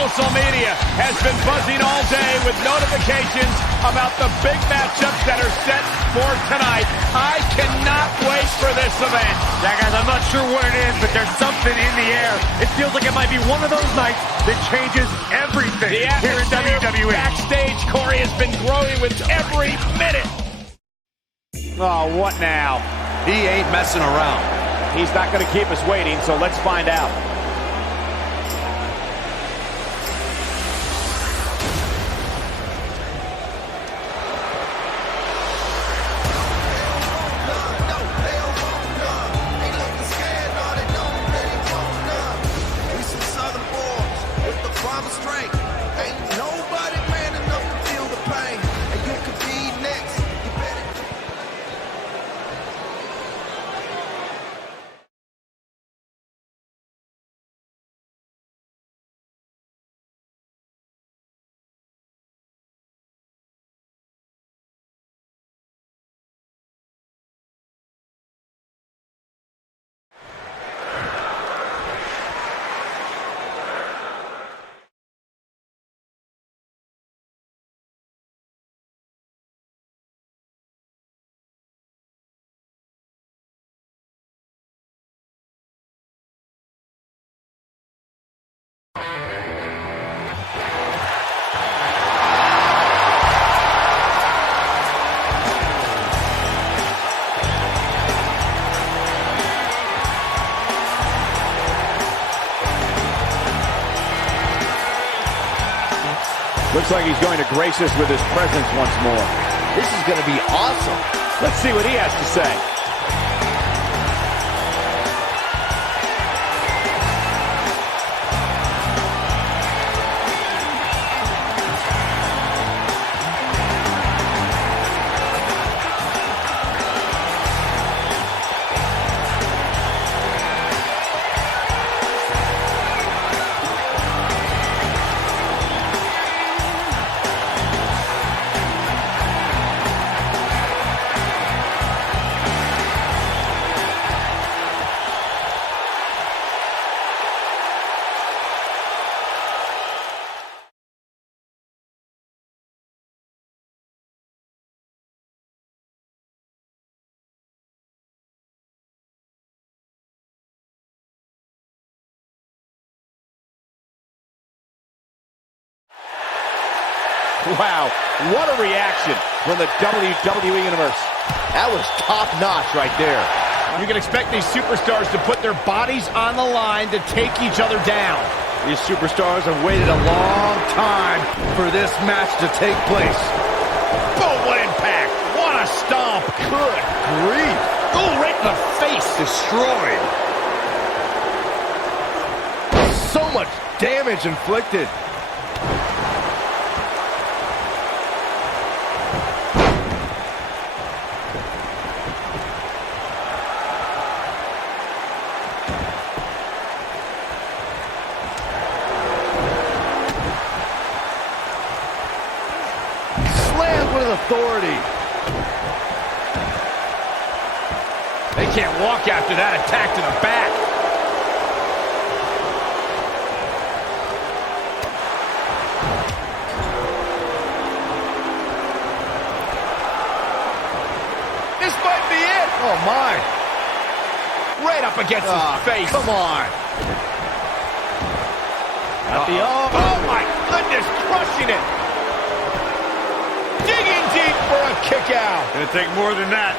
Social media has been buzzing all day with notifications about the big matchups that are set for tonight. I cannot wait for this event. Yeah, guys, I'm not sure what it is, but there's something in the air. It feels like it might be one of those nights that changes everything The here in WWE. Backstage, Corey, has been growing with every minute. Oh, what now? He ain't messing around. He's not going to keep us waiting, so let's find out. Looks like he's going to grace us with his presence once more. This is going to be awesome. Let's see what he has to say. Wow, what a reaction from the WWE Universe. That was top-notch right there. You can expect these superstars to put their bodies on the line to take each other down. These superstars have waited a long time for this match to take place. Boom, what impact. What a stomp. Good grief. Ooh, right in the face. Destroyed. So much damage inflicted. With authority. They can't walk after that attack to the back. This might be it. Oh, my. Right up against his face. Come on. Oh, my goodness, crushing it. Digging deep for a kick out. Gonna take more than that.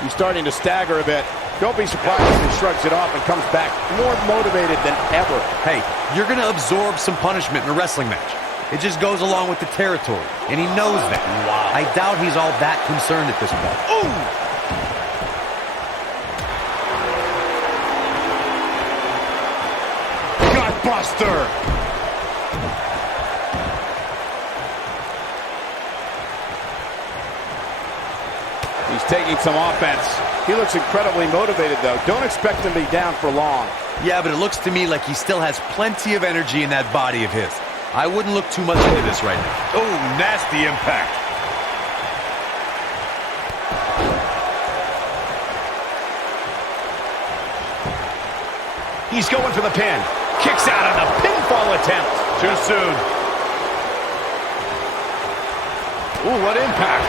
He's starting to stagger a bit. Don't be surprised if he shrugs it off and comes back more motivated than ever. Hey, you're going to absorb some punishment in a wrestling match. It just goes along with the territory, and he knows that. Wow. I doubt he's all that concerned at this point. Ooh! Buster. He's taking some offense. He looks incredibly motivated, though. Don't expect him to be down for long. Yeah, but it looks to me like he still has plenty of energy in that body of his. I wouldn't look too much into this right now. Oh, nasty impact. He's going for the pin. Kicks out on the pinfall attempt. Too soon. Ooh, what impact.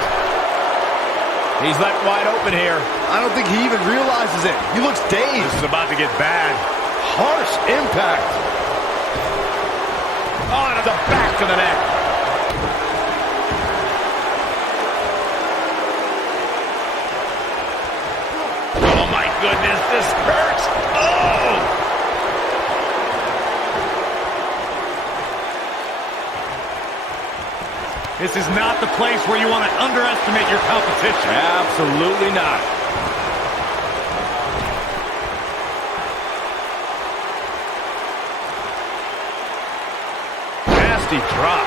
He's left wide open here. I don't think he even realizes it. He looks dazed. This is about to get bad. Harsh impact. On to the back of the neck. Oh my goodness, this hurts. Oh! This is not the place where you want to underestimate your competition. Absolutely not. Nasty drop.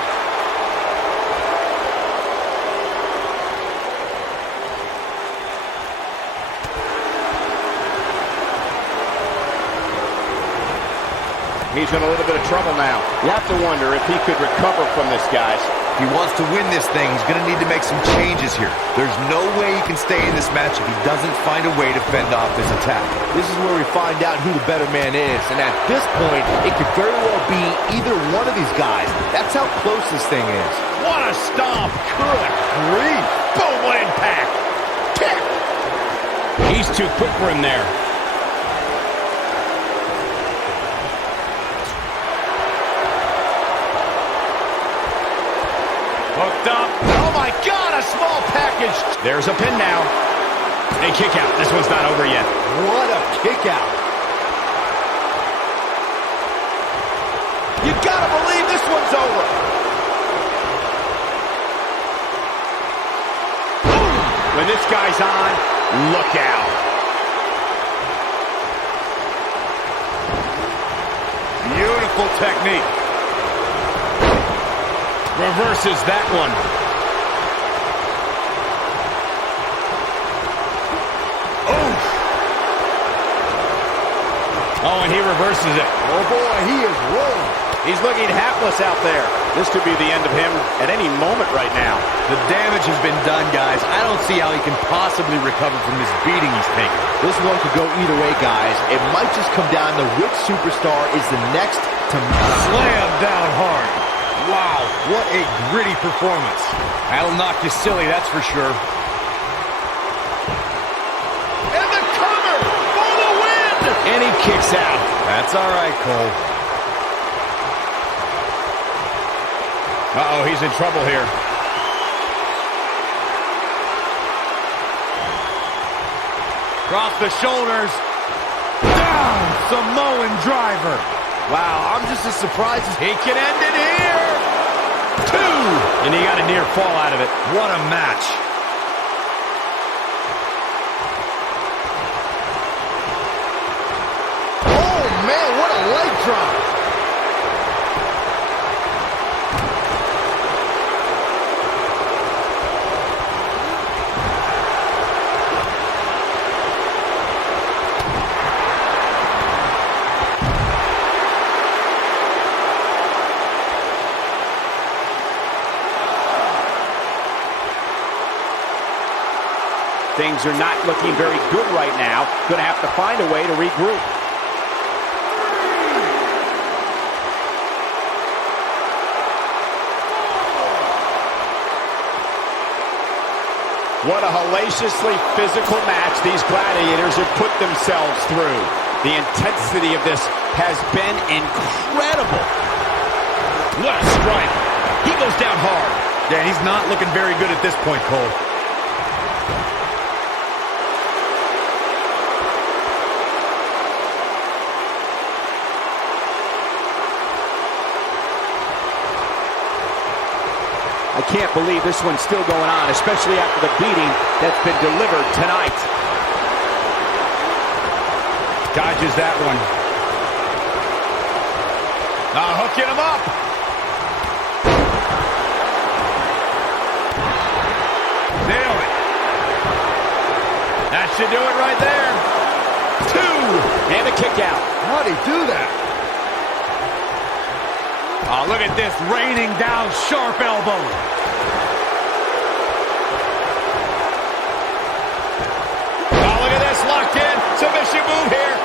He's in a little bit of trouble now. You have to wonder if he could recover from this, guys. If he wants to win this thing, he's going to need to make some changes here. There's no way he can stay in this match if he doesn't find a way to fend off this attack. This is where we find out who the better man is. And at this point, it could very well be either one of these guys. That's how close this thing is. What a stomp. Good grief. Boom, what impact. Kick. He's too quick for him there. Hooked up. Oh my God, a small package. There's a pin now. A kick out. This one's not over yet. What a kick out. You gotta believe this one's over. When this guy's on, look out. Beautiful technique. Reverses that one. Oof. Oh, and he reverses it. Oh boy, he is rolling. He's looking hapless out there. This could be the end of him at any moment right now. The damage has been done, guys. I don't see how he can possibly recover from this beating he's taking. This one could go either way, guys. It might just come down to which superstar is the next to Slam down hard. Wow, what a gritty performance. That'll knock you silly, that's for sure. And the cover for the win! And he kicks out. That's all right, Cole. Uh-oh, he's in trouble here. Across the shoulders. Down, Samoan driver. Wow, I'm just as surprised as He can end it here. 2. And he got a near fall out of it. What a match. Oh man, what a leg drop. Things are not looking very good right now. Going to have to find a way to regroup. What a hellaciously physical match these gladiators have put themselves through. The intensity of this has been incredible. What a strike. He goes down hard. Yeah, he's not looking very good at this point, Cole. I can't believe this one's still going on, especially after the beating that's been delivered tonight. Dodges that one. Now hooking him up. Nailed it. That should do it right there. 2. And a kick out. How'd he do that? Oh, look at this, raining down sharp elbow. Oh, look at this, locked in. Submission move here.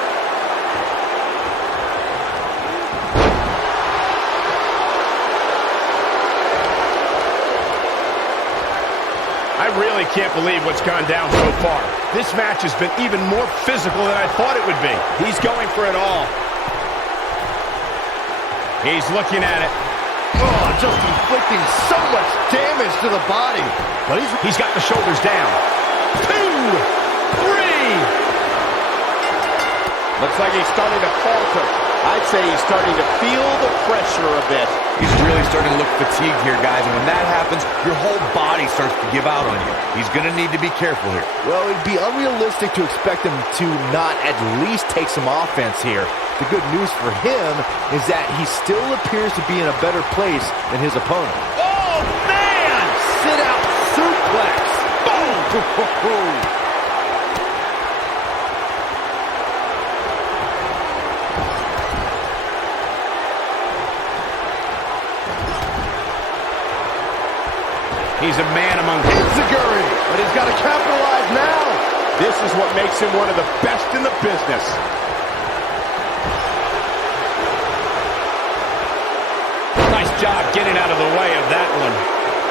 can't believe what's gone down so far. This match has been even more physical than I thought it would be. He's going for it all. He's looking at it. Oh, just inflicting so much damage to the body. But he's got the shoulders down. 2, 3. Looks like he's starting to falter. I'd say he's starting to feel the pressure a bit. He's really starting to look fatigued here, guys. And when that happens, your whole body starts to give out on you. He's going to need to be careful here. Well, it'd be unrealistic to expect him to not at least take some offense here. The good news for him is that he still appears to be in a better place than his opponent. Oh, man! Sit out suplex. Boom! He's a man among Enziguri, but he's got to capitalize now. This is what makes him one of the best in the business. Nice job getting out of the way of that one.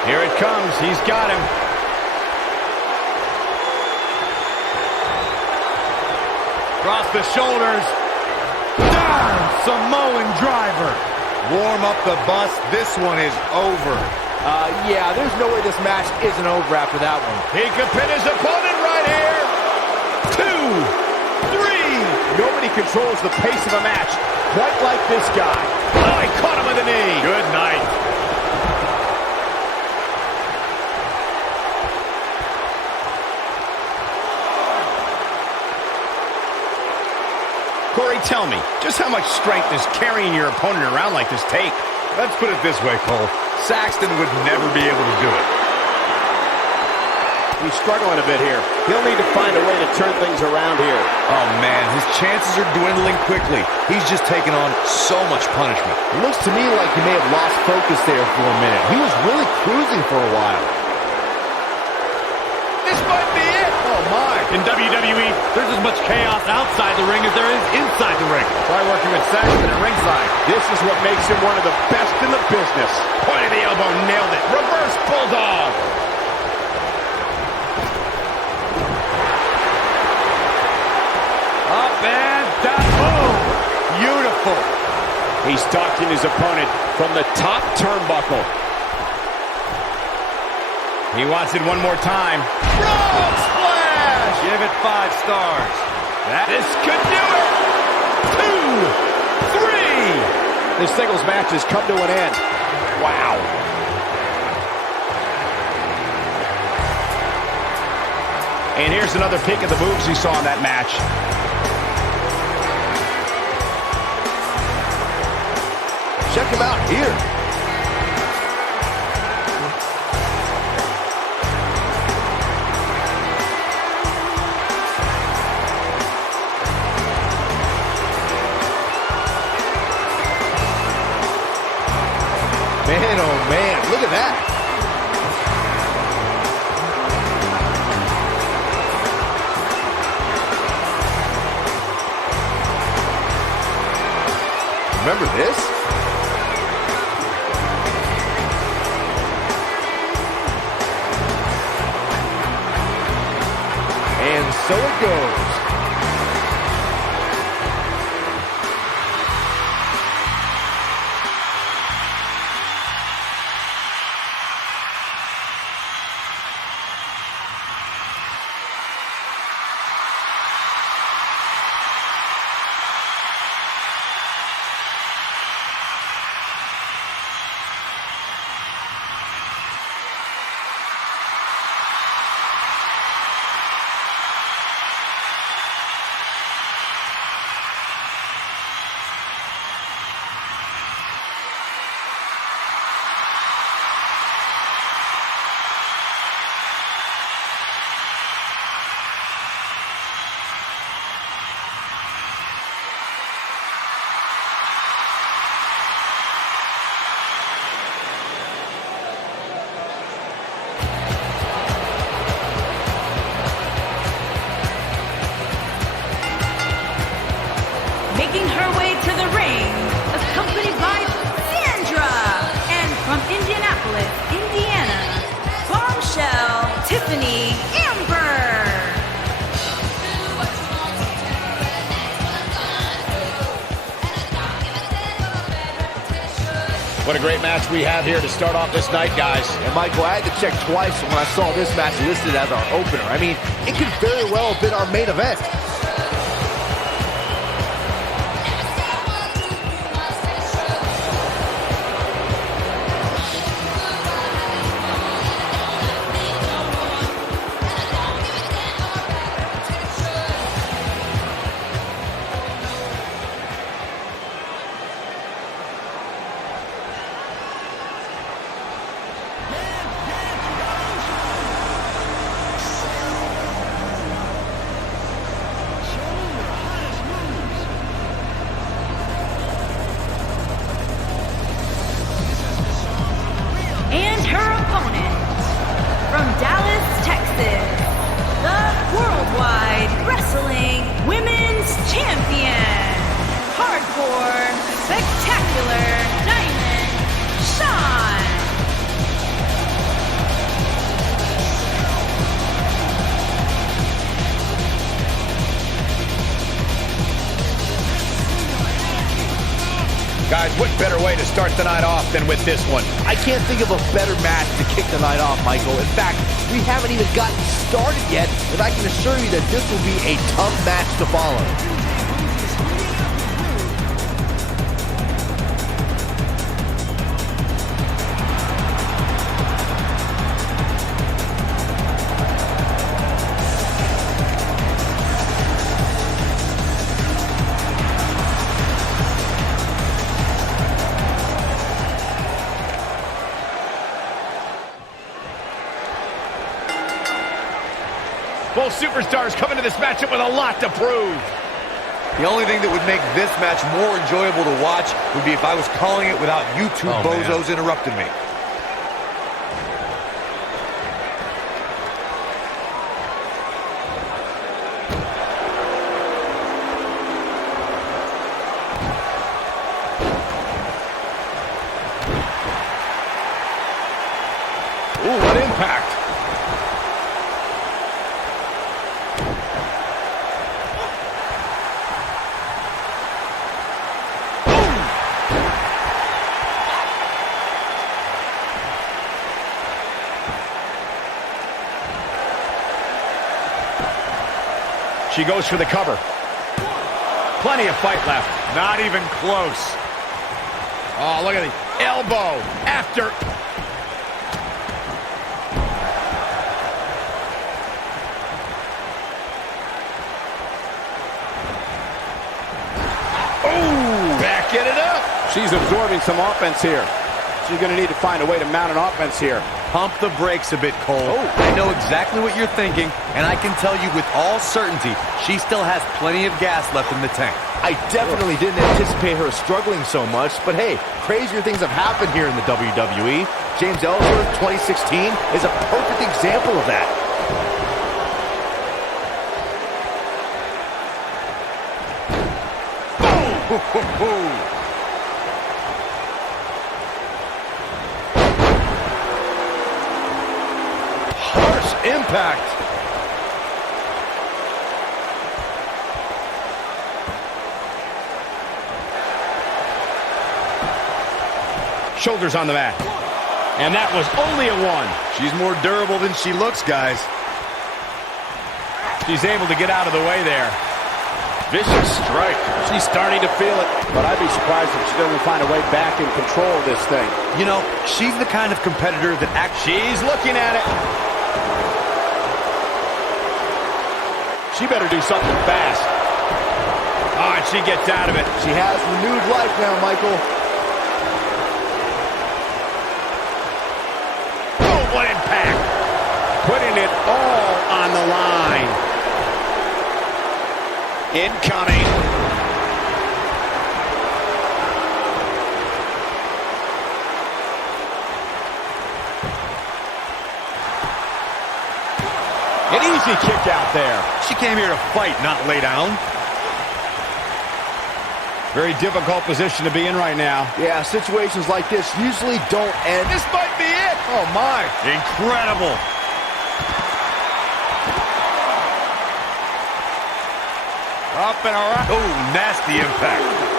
Here it comes. He's got him. Across the shoulders. Down, Samoan driver. Warm up the bus. This one is over. Yeah, there's no way this match isn't over after that one. He could pin his opponent right here. 2, 3. Nobody controls the pace of a match quite like this guy. Oh, he caught him with a knee. Good night. Corey, tell me, just how much strength does carrying your opponent around like this take? Let's put it this way, Cole. Saxton would never be able to do it. He's struggling a bit here. He'll need to find a way to turn things around here. Oh, man, his chances are dwindling quickly. He's just taken on so much punishment. It looks to me like he may have lost focus there for a minute. He was really cruising for a while. This might be it. Oh, my. In WWE, there's as much chaos outside the ring as there is inside the ring. Try working with Saxton at ringside. This is what makes him one of the best in the business. Point of the elbow, nailed it. Reverse bulldog. Up and down. Oh, beautiful. He's stalking his opponent from the top turnbuckle. He wants it one more time. Frog splash! Give it 5 stars. This could do it! 2, 3! This singles match has come to an end. Wow. And here's another peek at the moves he saw in that match. Check him out here. Man, oh man, look at that. Remember this? And so it goes. Making her way to the ring, accompanied by Sandra, and from Indianapolis, Indiana, Bombshell, Tiffany What a great match we have here to start off this night, guys. And Michael, I had to check twice when I saw this match listed as our opener. I mean, it could very well have been our main event. Guys, what better way to start the night off than with this one? I can't think of a better match to kick the night off, Michael. In fact, we haven't even gotten started yet, and I can assure you that this will be a tough match to follow. Both superstars coming to this matchup with a lot to prove. The only thing that would make this match more enjoyable to watch would be if I was calling it without you two bozos interrupting me. Ooh, what impact. She goes for the cover. Plenty of fight left. Not even close. Oh, look at the elbow after. Oh, backing it up. She's absorbing some offense here. She's going to need to find a way to mount an offense here. Pump the brakes a bit, Cole. I know exactly what you're thinking, and I can tell you with all certainty, she still has plenty of gas left in the tank. I definitely didn't anticipate her struggling so much, but hey, crazier things have happened here in the WWE. James Ellsworth 2016 is a perfect example of that. Oh! Impact. Shoulders on the mat. And that was only a one. She's more durable than she looks, guys. She's able to get out of the way there. Vicious strike. She's starting to feel it. But I'd be surprised if she doesn't find a way back in control of this thing. You know, she's the kind of competitor that She's looking at it. She better do something fast. Oh, and she gets out of it. She has renewed life now, Michael. Oh, what impact. Putting it all on the line. Incoming. An easy kick out there. she came here to fight, not lay down. Very difficult position to be in right now. Yeah, situations like this usually don't end. This might be it. Oh, my. Incredible. Up and around. Oh, nasty impact.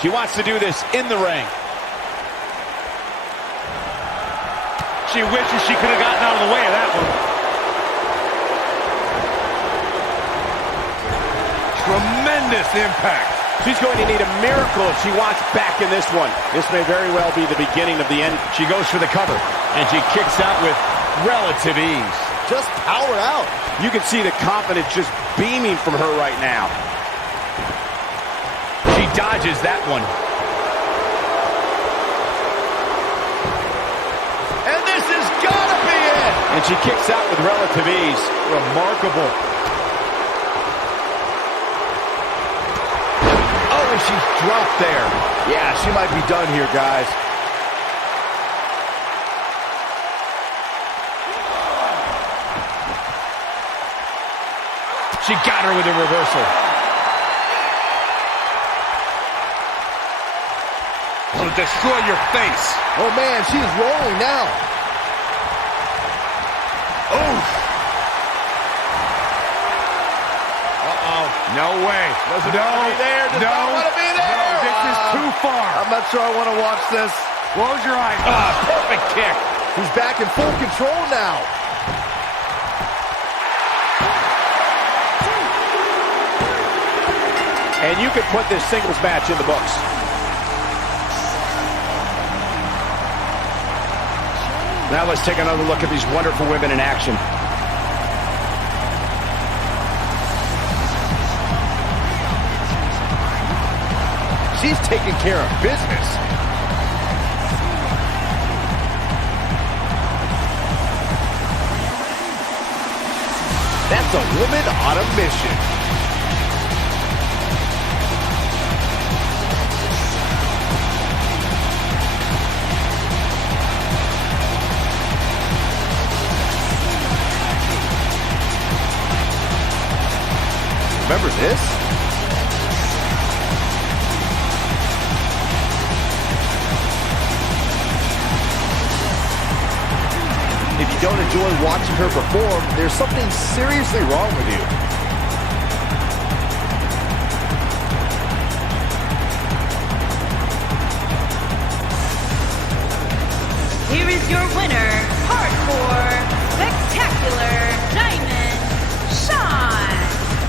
She wants to do this in the ring. She wishes she could have gotten out of the way of that one. Tremendous impact. She's going to need a miracle if she wants back in this one. This may very well be the beginning of the end. She goes for the cover, and she kicks out with relative ease. Just power out. You can see the confidence just beaming from her right now. She dodges that one. And this has got to be it. And she kicks out with relative ease. Remarkable. Oh, and she's dropped there. Yeah, she might be done here, guys. She got her with a reversal. It'll destroy your face. Oh, man, she is rolling now. Oof. Uh-oh. No way. Doesn't want to be there. Does not want to be there. No, this is too far. I'm not sure I want to watch this. Close your eyes. Perfect kick. He's back in full control now. And you could put this singles match in the books. Now let's take another look at these wonderful women in action. She's taking care of business. That's a woman on a mission. Remember this? If you don't enjoy watching her perform, there's something seriously wrong with you. Here is your winner, hardcore, spectacular, Diamond Shine.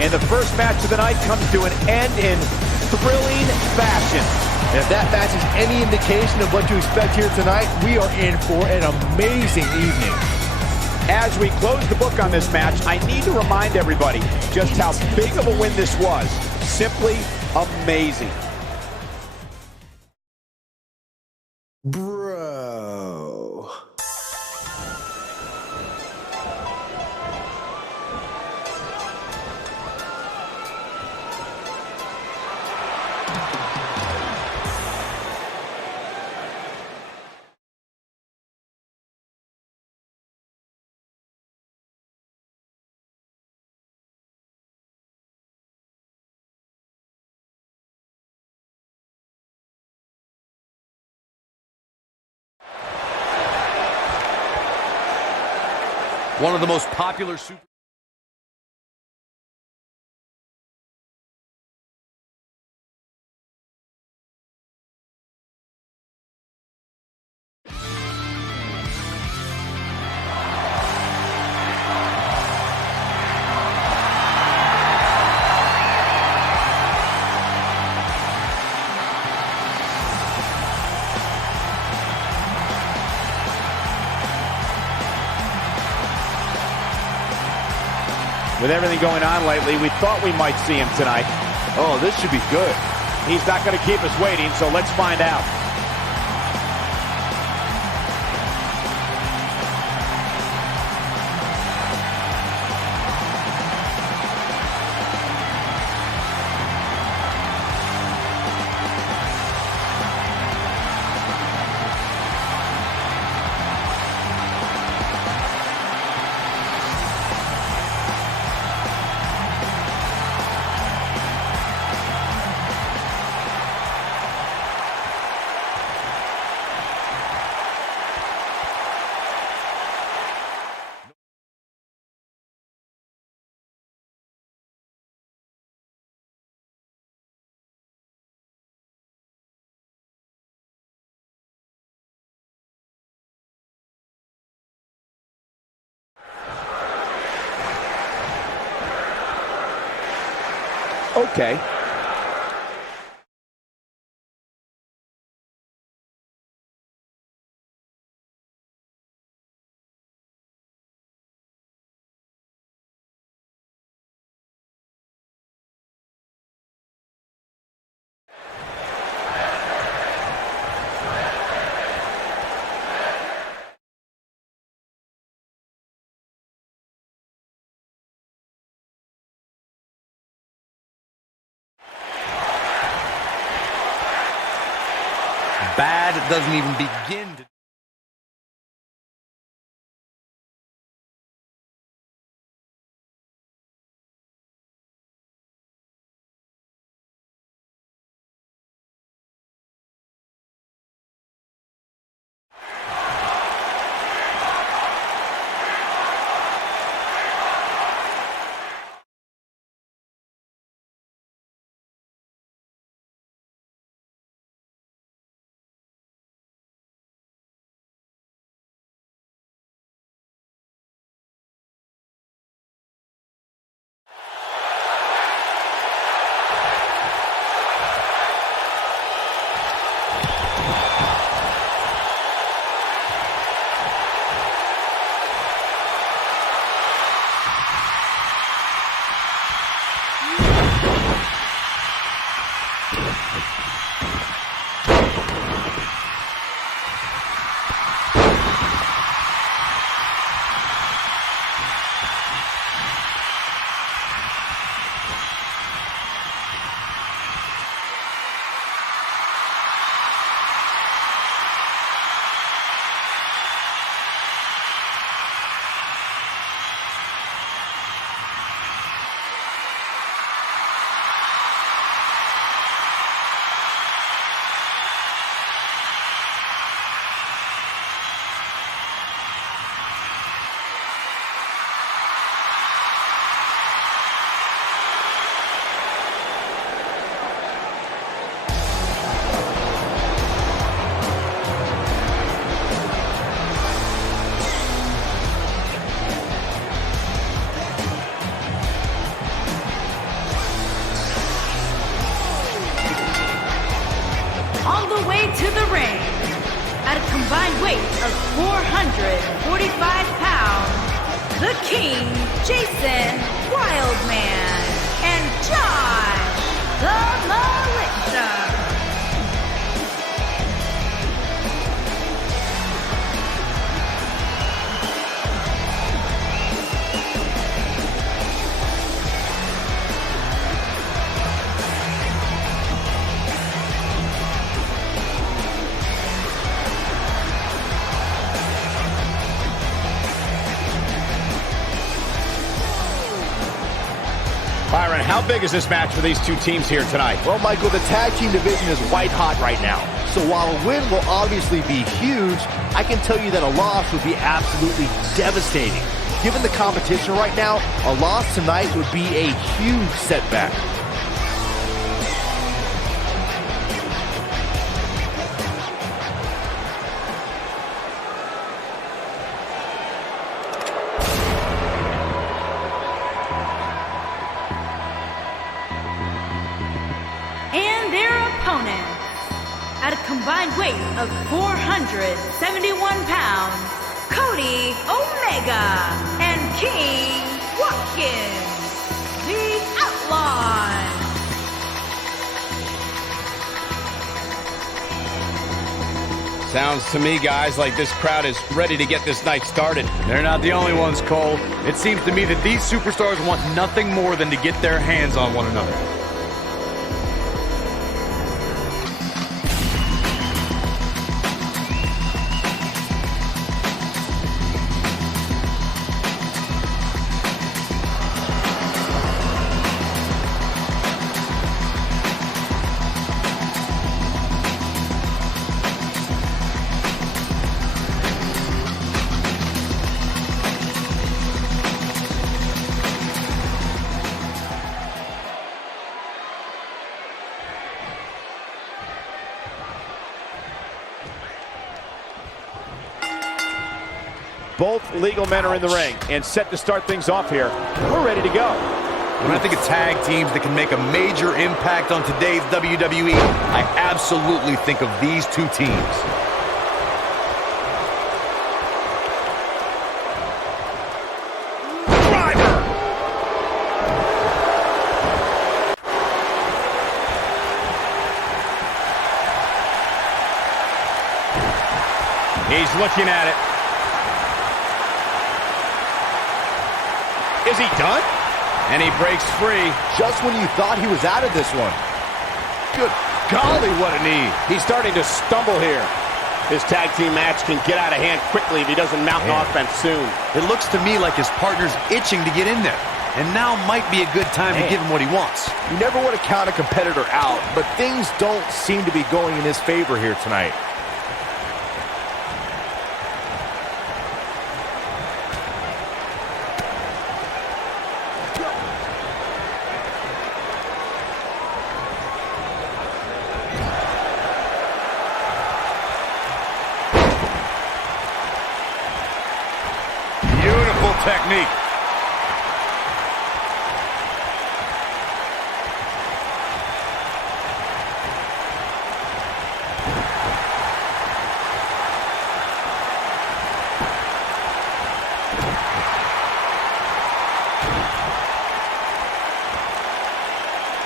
And the first match of the night comes to an end in thrilling fashion. And if that match is any indication of what to expect here tonight, we are in for an amazing evening. As we close the book on this match, I need to remind everybody just how big of a win this was. Simply amazing. Bro. One of the most popular super... With everything going on lately, we thought we might see him tonight. Oh, this should be good. He's not going to keep us waiting, so let's find out. Okay. Bad doesn't even begin to... To the ring, at a combined weight of 445 pounds, the King, Jason Wildman, and Josh, the Militia. Byron, how big is this match for these two teams here tonight? Well, Michael, the tag team division is white hot right now. So while a win will obviously be huge, I can tell you that a loss would be absolutely devastating. Given the competition right now, a loss tonight would be a huge setback. At a combined weight of 471 pounds, Cody Omega and King Watkins, the Outlaws. Sounds to me, guys, like this crowd is ready to get this night started. They're not the only ones, Cole. It seems to me that these superstars want nothing more than to get their hands on one another. Both legal men are in the ring and set to start things off here. We're ready to go. When I think of tag teams that can make a major impact on today's WWE, I absolutely think of these two teams. He's looking at it. Is he done? And he breaks free. Just when you thought he was out of this one. Good golly, what a knee. He's starting to stumble here. This tag team match can get out of hand quickly if he doesn't mount an offense soon. It looks to me like his partner's itching to get in there. And now might be a good time to give him what he wants. You never want to count a competitor out, but things don't seem to be going in his favor here tonight. Technique.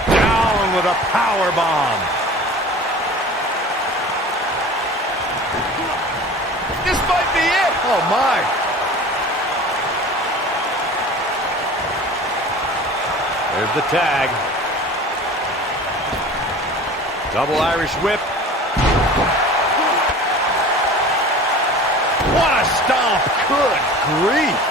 Down with a power bomb. This might be it. Oh, my. There's the tag. Double Irish whip. What a stomp. Good grief.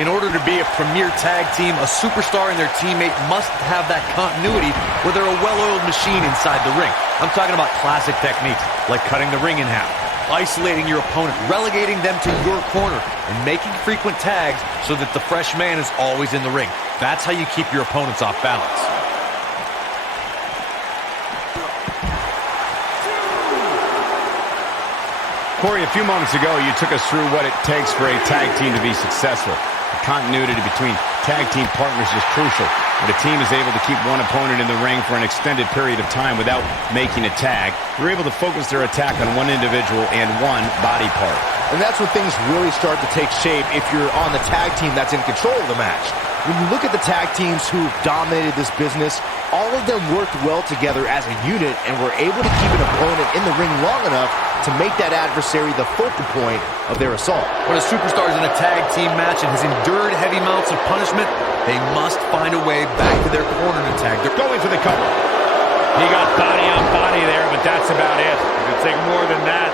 In order to be a premier tag team, a superstar and their teammate must have that continuity where they're a well-oiled machine inside the ring. I'm talking about classic techniques like cutting the ring in half, isolating your opponent, relegating them to your corner, and making frequent tags so that the fresh man is always in the ring. That's how you keep your opponents off balance. Corey, a few moments ago, you took us through what it takes for a tag team to be successful. Continuity between tag team partners is crucial. When a team is able to keep one opponent in the ring for an extended period of time without making a tag, they're able to focus their attack on one individual and one body part. And that's when things really start to take shape if you're on the tag team that's in control of the match. When you look at the tag teams who've dominated this business, all of them worked well together as a unit and were able to keep an opponent in the ring long enough to make that adversary the focal point of their assault. When a superstar is in a tag team match and has endured heavy amounts of punishment, they must find a way back to their corner to tag. They're going for the cover. He got body on body there, but that's about it. It could take more than that.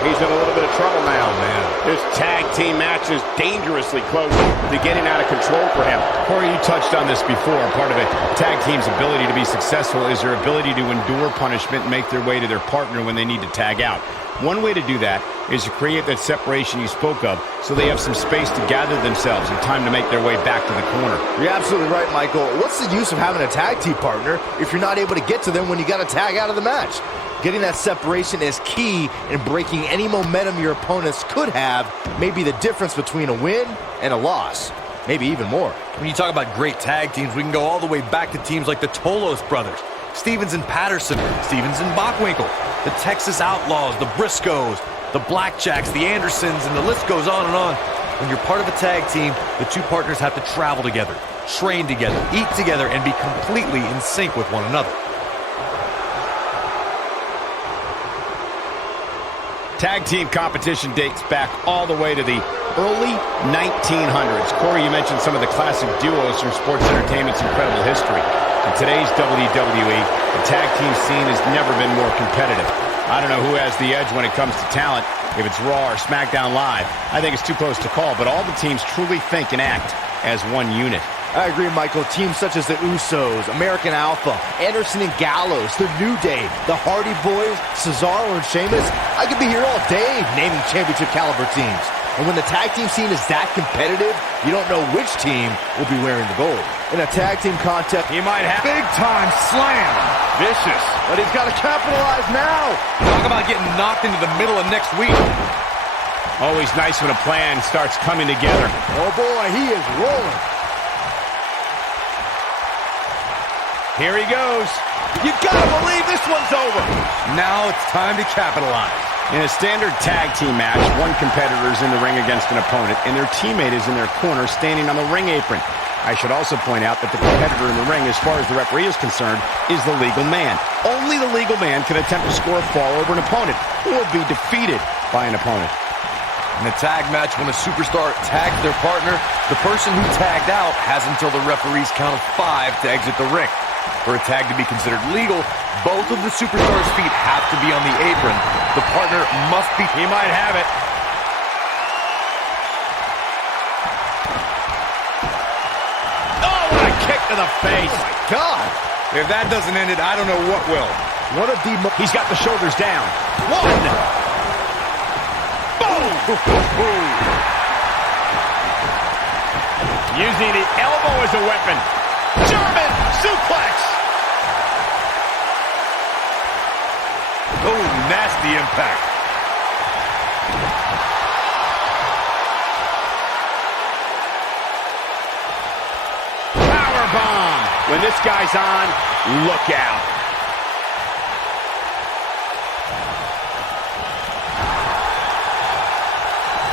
He's in a little bit of trouble now. Oh, man. This tag team match is dangerously close to getting out of control for him. Corey, you touched on this before. Part of a tag team's ability to be successful is their ability to endure punishment and make their way to their partner when they need to tag out. One way to do that is to create that separation you spoke of so they have some space to gather themselves and time to make their way back to the corner. You're absolutely right, Michael. What's the use of having a tag team partner if you're not able to get to them when you got to tag out of the match? Getting that separation is key in breaking any momentum your opponents could have, may be the difference between a win and a loss. Maybe even more. When you talk about great tag teams, we can go all the way back to teams like the Tolos brothers, Stevens and Patterson, Stevens and Bockwinkel, the Texas Outlaws, the Briscoes, the Blackjacks, the Andersons, and the list goes on and on. When you're part of a tag team, the two partners have to travel together, train together, eat together, and be completely in sync with one another. Tag team competition dates back all the way to the early 1900s. Corey, you mentioned some of the classic duos from sports entertainment's incredible history. In today's WWE, the tag team scene has never been more competitive. I don't know who has the edge when it comes to talent, if it's Raw or SmackDown Live. I think it's too close to call, but all the teams truly think and act as one unit. I agree, Michael. Teams such as the Usos, American Alpha, Anderson and Gallows, The New Day, the Hardy Boys, Cesaro and Sheamus. I could be here all day naming championship caliber teams. And when the tag team scene is that competitive, you don't know which team will be wearing the gold. In a tag team contest, He might have big time slam. Vicious. but he's got to capitalize now. Talk about getting knocked into the middle of next week. Always nice when a plan starts coming together. Oh boy, he is rolling. Here he goes. You gotta believe this one's over. Now it's time to capitalize. In a standard tag team match, one competitor is in the ring against an opponent, and their teammate is in their corner standing on the ring apron. I should also point out that the competitor in the ring, as far as the referee is concerned, is the legal man. Only the legal man can attempt to score a fall over an opponent or be defeated by an opponent. In a tag match, when a superstar tags their partner, the person who tagged out has until the referee's count of 5 to exit the ring. For a tag to be considered legal, both of the superstar's feet have to be on the apron. The partner must be... He might have it. Oh, what a kick to the face. Oh my God. If that doesn't end it, I don't know what will. One of the He's got the shoulders down. One. Boom. Using the elbow as a weapon. German suplex. Oh, nasty impact. Powerbomb. When this guy's on, look out.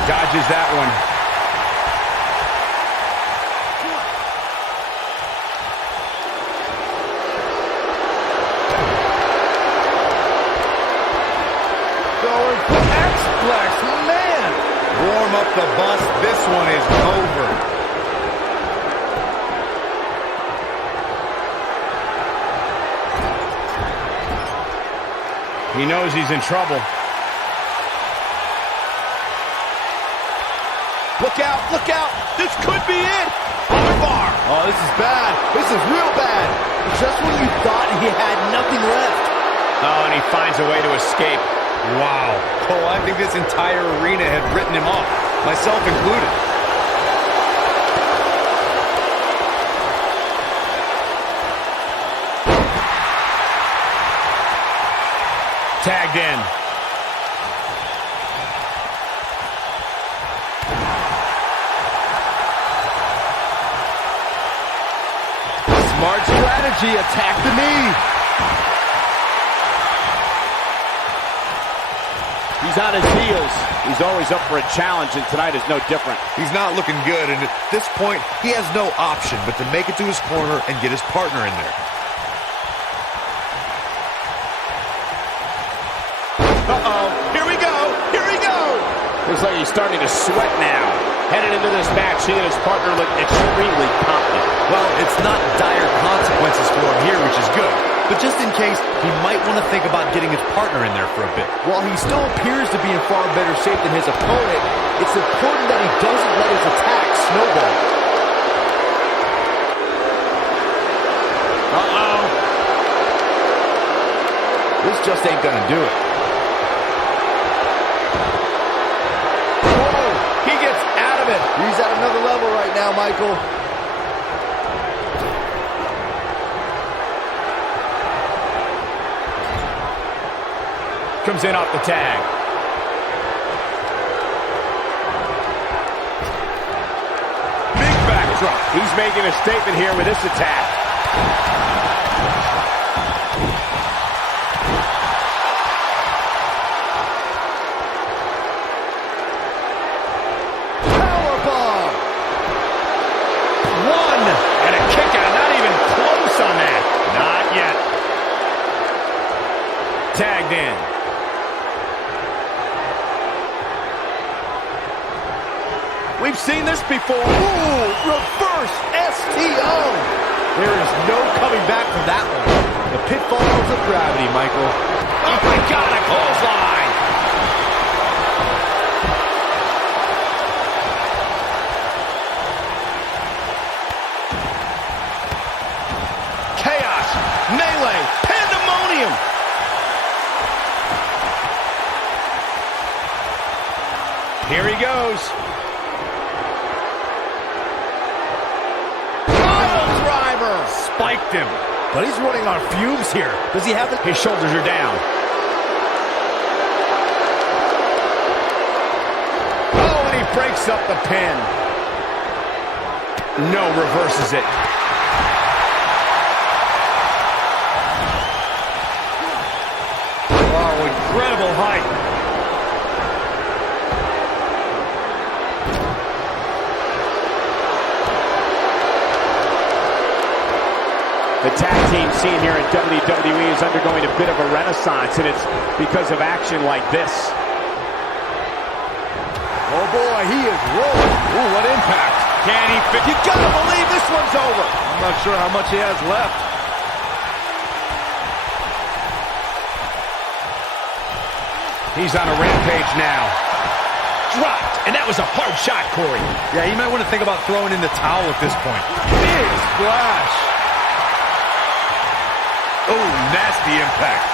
Dodges that one. going for X-Flex, man. Warm up the bus. This one is over. He knows he's in trouble. Look out, look out. This could be it. Armbar. Oh, this is bad. This is real bad. Just when you thought he had nothing left. Oh, and he finds a way to escape. Wow. Oh, I think this entire arena had written him off, myself included. Tagged in. Smart strategy. Attack the knee. He's on his heels. He's always up for a challenge, and tonight is no different. He's not looking good, and at this point, he has no option but to make it to his corner and get his partner in there. Uh-oh. Here we go. Here we go. Looks like he's starting to sweat now. Headed into this match, he and his partner look extremely confident. Well, it's not dire consequences for him here, which is good. But just in case, he might want to think about getting his partner in there for a bit. While he still appears to be in far better shape than his opponent, it's important that he doesn't let his attack snowball. Uh-oh. This just ain't gonna do it. Whoa, he gets out of it. He's at another level right now, Michael. Comes in off the tag. Big backdrop. He's making a statement here with this attack. Powerbomb. One. And a kick out. Not even close on that. Not yet. Tagged in. We've seen this before. Ooh, reverse STO. There is no coming back from that one. The pitfalls of gravity, Michael. Oh my God, a clothesline. Here he goes. Pile driver. Spiked him. But he's running on fumes here. Does he have it? His shoulders are down. Oh, and he breaks up the pin. No, reverses it. Oh, incredible height. The tag team scene here in WWE is undergoing a bit of a renaissance, and it's because of action like this. Oh boy, he is rolling. Ooh, what impact. Can he fit? You gotta believe this one's over. I'm not sure how much he has left. He's on a rampage now. Dropped, and that was a hard shot, Corey. Yeah, you might want to think about throwing in the towel at this point. Big splash. Oh, nasty impact.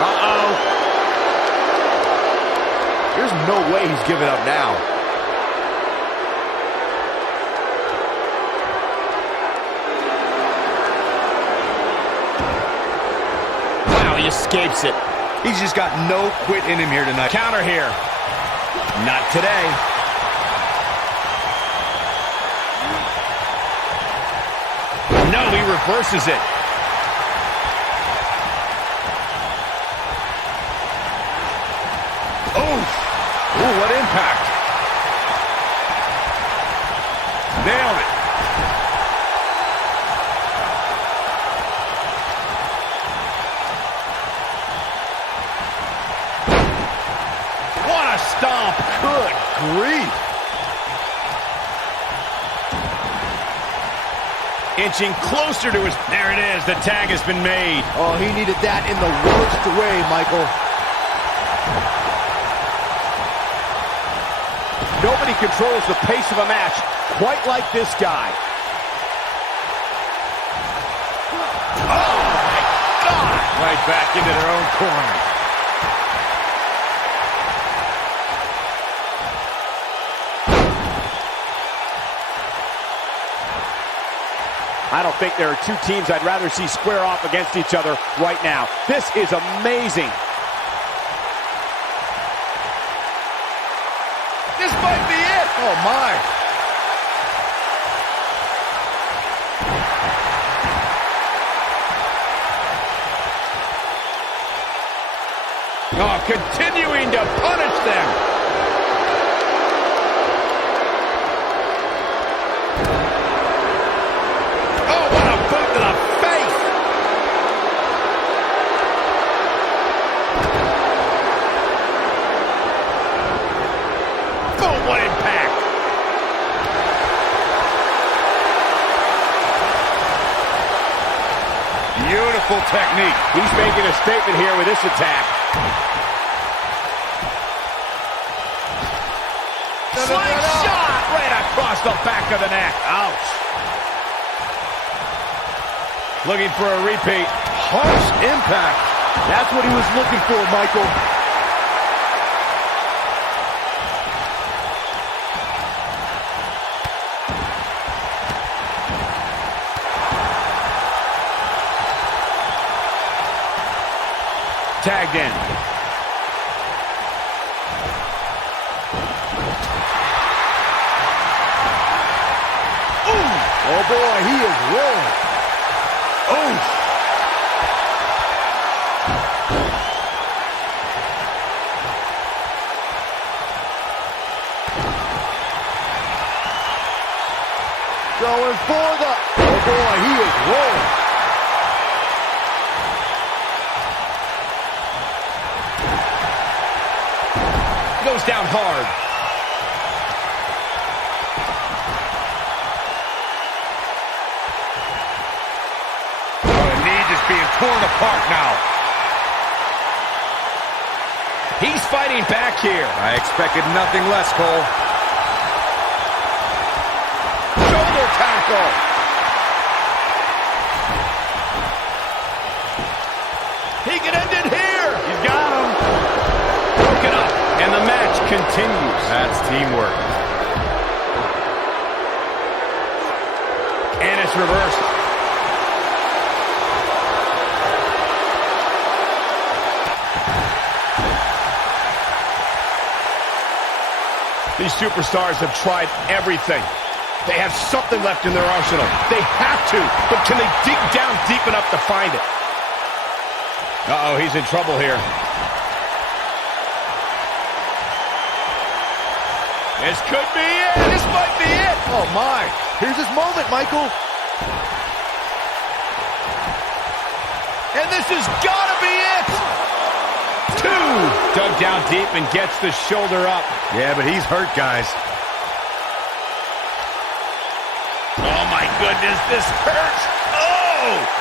Uh-oh. There's no way he's giving up now. Wow, he escapes it. He's just got no quit in him here tonight. Counter here. Not today. No, he reverses it. Ooh, what impact. Nailed it. What a stomp. Good grief. Inching closer to his... There it is. The tag has been made. Oh, he needed that in the worst way, Michael. Nobody controls the pace of a match quite like this guy. Oh, my God. Right back into their own corner. I don't think there are two teams I'd rather see square off against each other right now. This is amazing. This might be it. Oh, my. Oh, continuing to punish them. Oh, what a boot to the face. Oh, what impact. Beautiful technique. He's making a statement here with this attack. Slice shot right across the back of the neck. Ouch. Looking for a repeat. Harsh impact. That's what he was looking for, Michael. Tagged in. Oh, boy, he is rolling. Oof. Going for the... Oh, boy, he is rolling. Goes down hard. Being torn apart now. He's fighting back here. I expected nothing less, Cole. tackle. He can end it here. He's got him. Broken up, and the match continues. That's teamwork. And it's reversed. These superstars have tried everything. They have something left in their arsenal. They have to, but can they dig down deep enough to find it? Uh-oh, he's in trouble here. This could be it. This might be it. Oh, my. Here's his moment, Michael. And this has got to be it. 2. Dug down deep and gets the shoulder up. Yeah, but he's hurt, guys. Oh, my goodness. This hurts. Oh!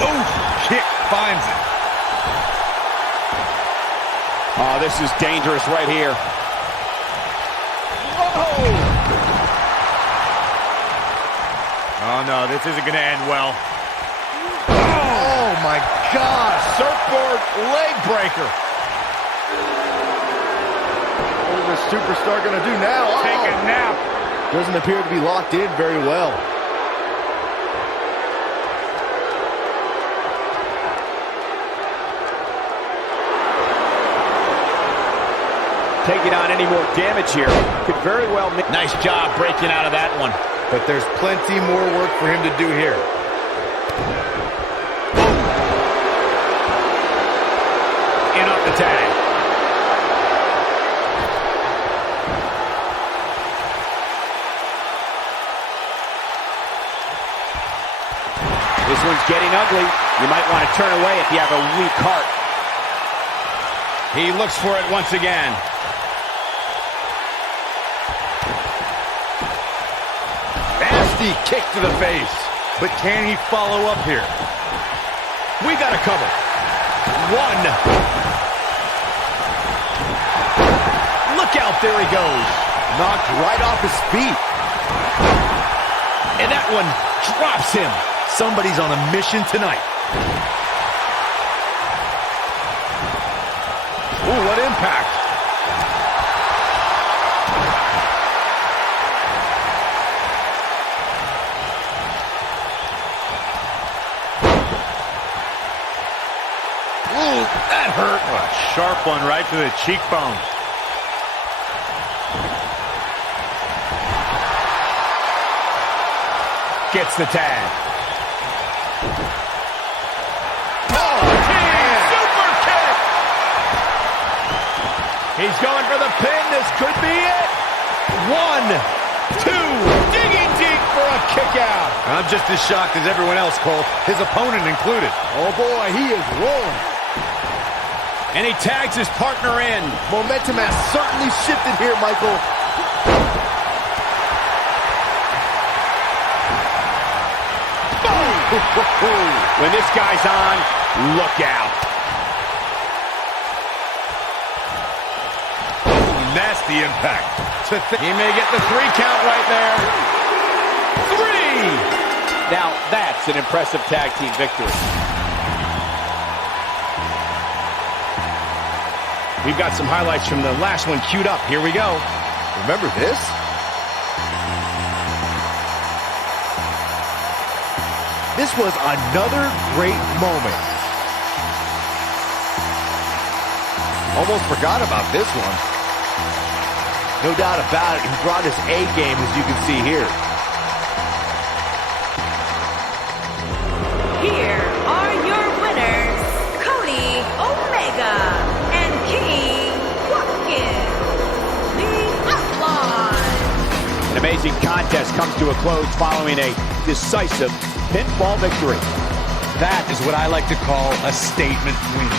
Oh, kick finds it. Oh, this is dangerous right here. Whoa! Oh, no, this isn't going to end well. Oh, my gosh. Surfboard leg breaker. What is this superstar going to do now? Take a nap. Doesn't appear to be locked in very well. Taking on any more damage here could very well make... Nice job breaking out of that one. But there's plenty more work for him to do here. In up the tag. This one's getting ugly. You might want to turn away if you have a weak heart. He looks for it once again. Nasty kick to the face. But can he follow up here? We got to cover. 1. Look out, there he goes. Knocked right off his feet. And that one drops him. Somebody's on a mission tonight. Ooh, what impact. Ooh, that hurt. A sharp one right to the cheekbone. Gets the tag. He's going for the pin. This could be it. 1, 2. Digging deep for a kick out. I'm just as shocked as everyone else, Cole. His opponent included. Oh, boy, he is rolling. And he tags his partner in. Momentum has certainly shifted here, Michael. Boom! When this guy's on, look out. Nasty impact. He may get the 3 count right there. 3! Now that's an impressive tag team victory. We've got some highlights from the last one queued up. Here we go. Remember this? This was another great moment. Almost forgot about this one. No doubt about it, he brought his A game, as you can see here. Here are your winners, Cody Omega and King Watkins, the Outlaws. An amazing contest comes to a close following a decisive pinfall victory. That is what I like to call a statement win.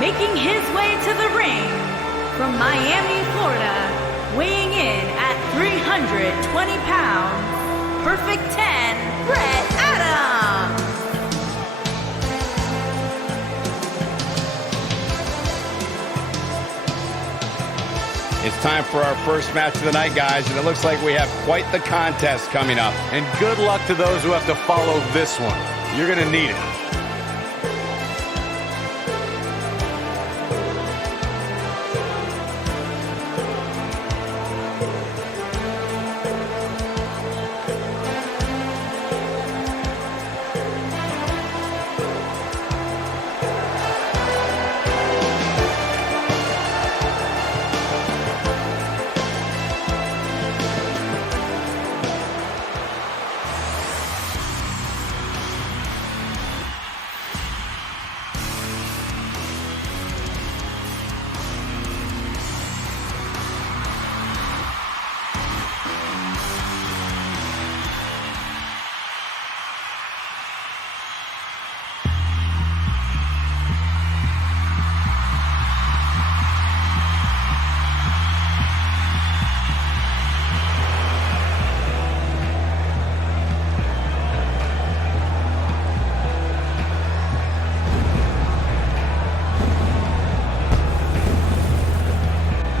Making his way to the ring from Miami, Florida, weighing in at 320 pounds, Perfect 10, Bret Adonis. It's time for our first match of the night, guys, and it looks like we have quite the contest coming up. And good luck to those who have to follow this one. You're going to need it.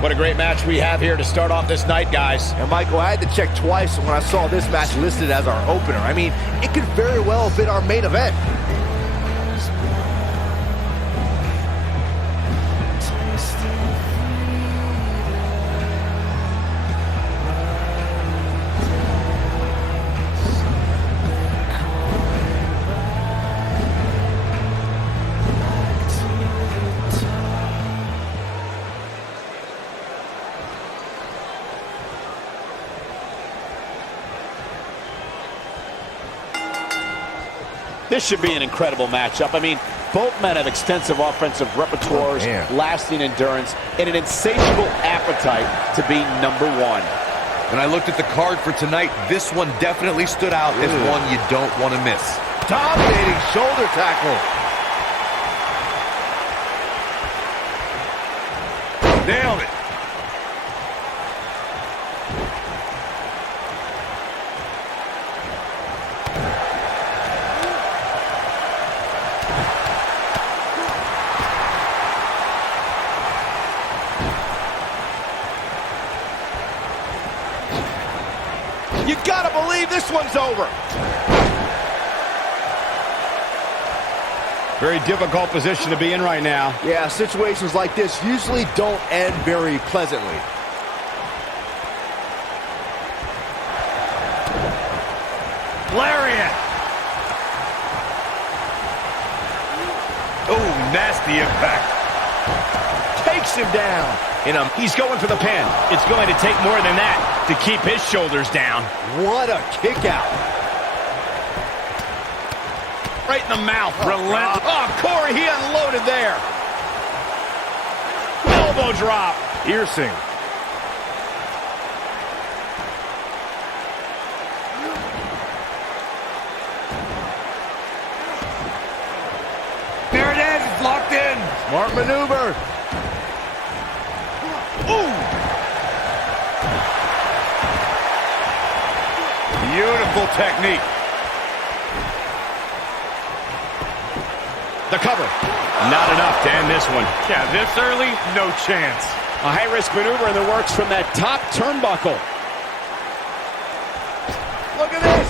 What a great match we have here to start off this night, guys. And Michael, I had to check twice when I saw this match listed as our opener. I mean, it could very well have been our main event. This should be an incredible matchup. I mean, both men have extensive offensive repertoires, lasting endurance, and an insatiable appetite to be number one. When I looked at the card for tonight, this one definitely stood out as one you don't want to miss. Dominating shoulder tackle. Nailed it. You gotta believe this one's over. Very difficult position to be in right now. Yeah, situations like this usually don't end very pleasantly. Lariat. Oh, nasty impact. Takes him down. He's going for the pin. It's going to take more than that to keep his shoulders down. What a kick out. Right in the mouth. Relentless. Oh, Corey, he unloaded there. Elbow drop. Piercing. There it is. It's locked in. Smart maneuver. Ooh. Beautiful technique. The cover. Not enough to end this one. Yeah, this early, no chance. A high-risk maneuver in the works from that top turnbuckle. Look at this.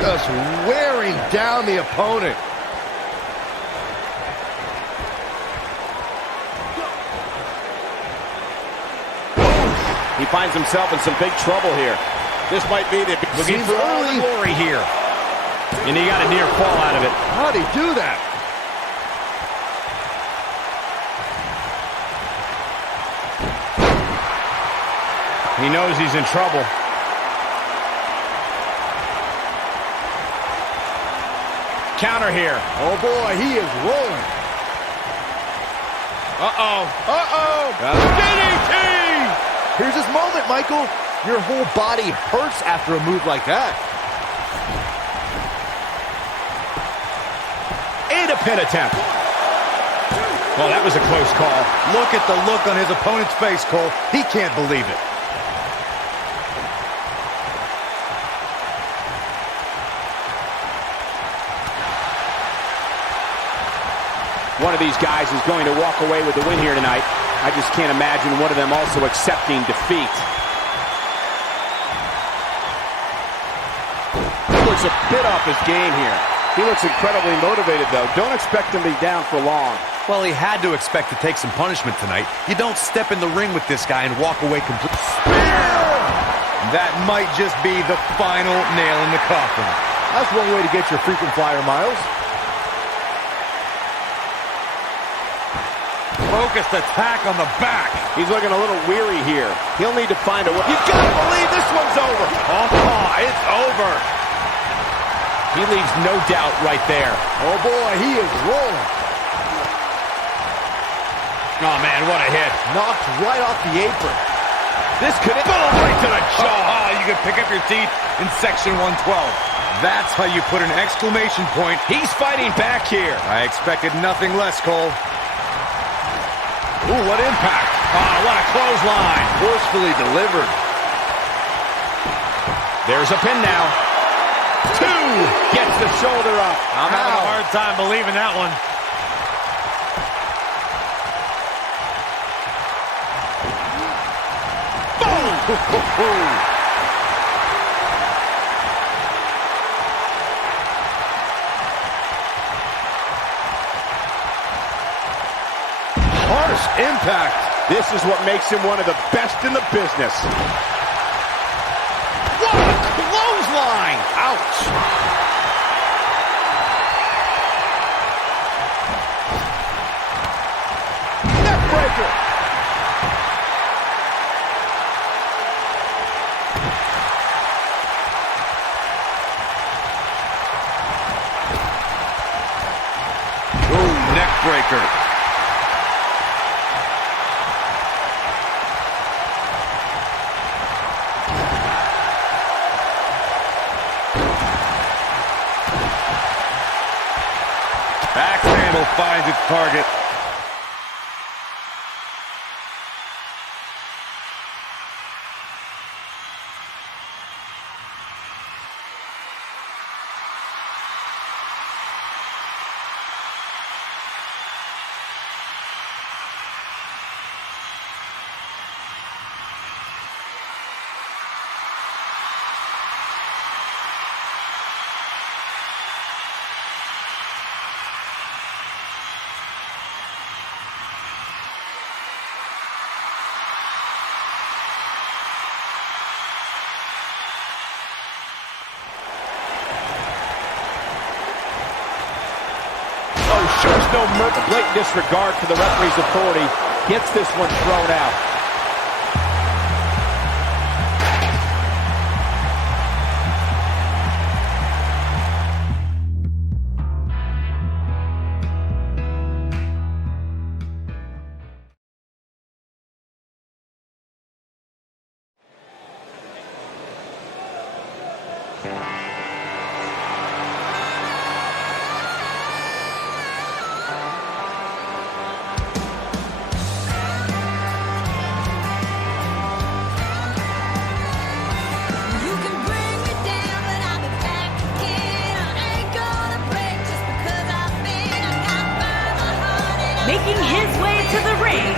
Just wearing down the opponent. He finds himself in some big trouble here. This might be the looking for all the glory here. And he got a near fall out of it. How'd he do that? He knows he's in trouble. counter here. Oh boy, he is rolling. DDT! Here's his moment, Michael. Your whole body hurts after a move like that. And a pin attempt. Well, that was a close call. Look at the look on his opponent's face, Cole. He can't believe it. One of these guys is going to walk away with the win here tonight. I just can't imagine one of them also accepting defeat. He looks a bit off his game here. He looks incredibly motivated, though. Don't expect him to be down for long. Well, he had to expect to take some punishment tonight. You don't step in the ring with this guy and walk away completely. That might just be the final nail in the coffin. That's one way to get your frequent flyer miles. Focused attack on the back. He's looking a little weary here. He'll need to find a way. You've got to believe this one's over. Oh, it's over. He leaves no doubt right there. Oh boy, he is rolling. Oh man, what a hit. Knocked right off the apron. This could go right to the jaw. Oh, you can pick up your teeth in section 112. That's how you put an exclamation point. He's fighting back here. I expected nothing less, Cole. Ooh, what impact. Oh, what a clothesline. Forcefully delivered. There's a pin now. 2. Gets the shoulder up. I'm having a hard time believing that one. Harsh impact. This is what makes him one of the best in the business. What a clothesline! Ouch! Neckbreaker! Ooh, neckbreaker. Axe handle finds its target. Shows no blatant disregard for the referee's authority. Gets this one thrown out. Making his way to the ring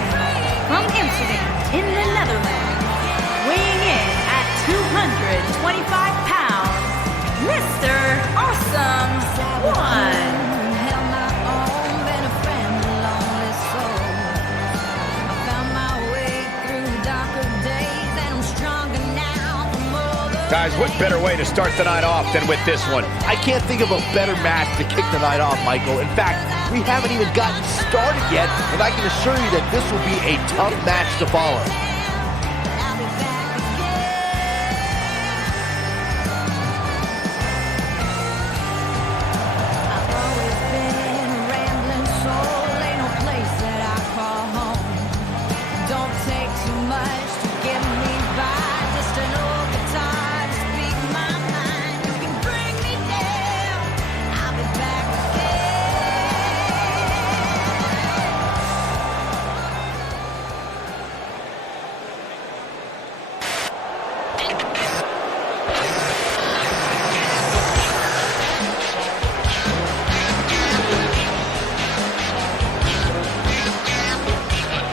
from Amsterdam in the Netherlands, weighing in at 225 pounds, Mr. Awesome 1. Guys, what better way to start the night off than with this one? I can't think of a better match to kick the night off, Michael. In fact, we haven't even gotten started yet, and I can assure you that this will be a tough match to follow.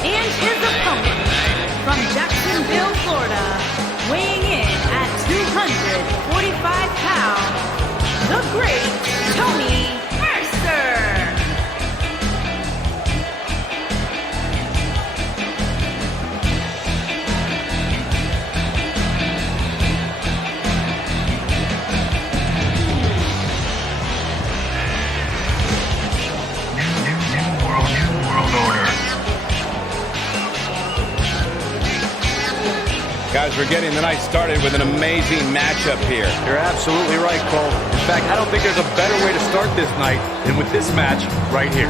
And his opponent, from Jacksonville, Florida, weighing in at 245 pounds, the great Tony Mercer. New world order. Guys, we're getting the night started with an amazing matchup here. You're absolutely right, Cole. In fact, I don't think there's a better way to start this night than with this match right here.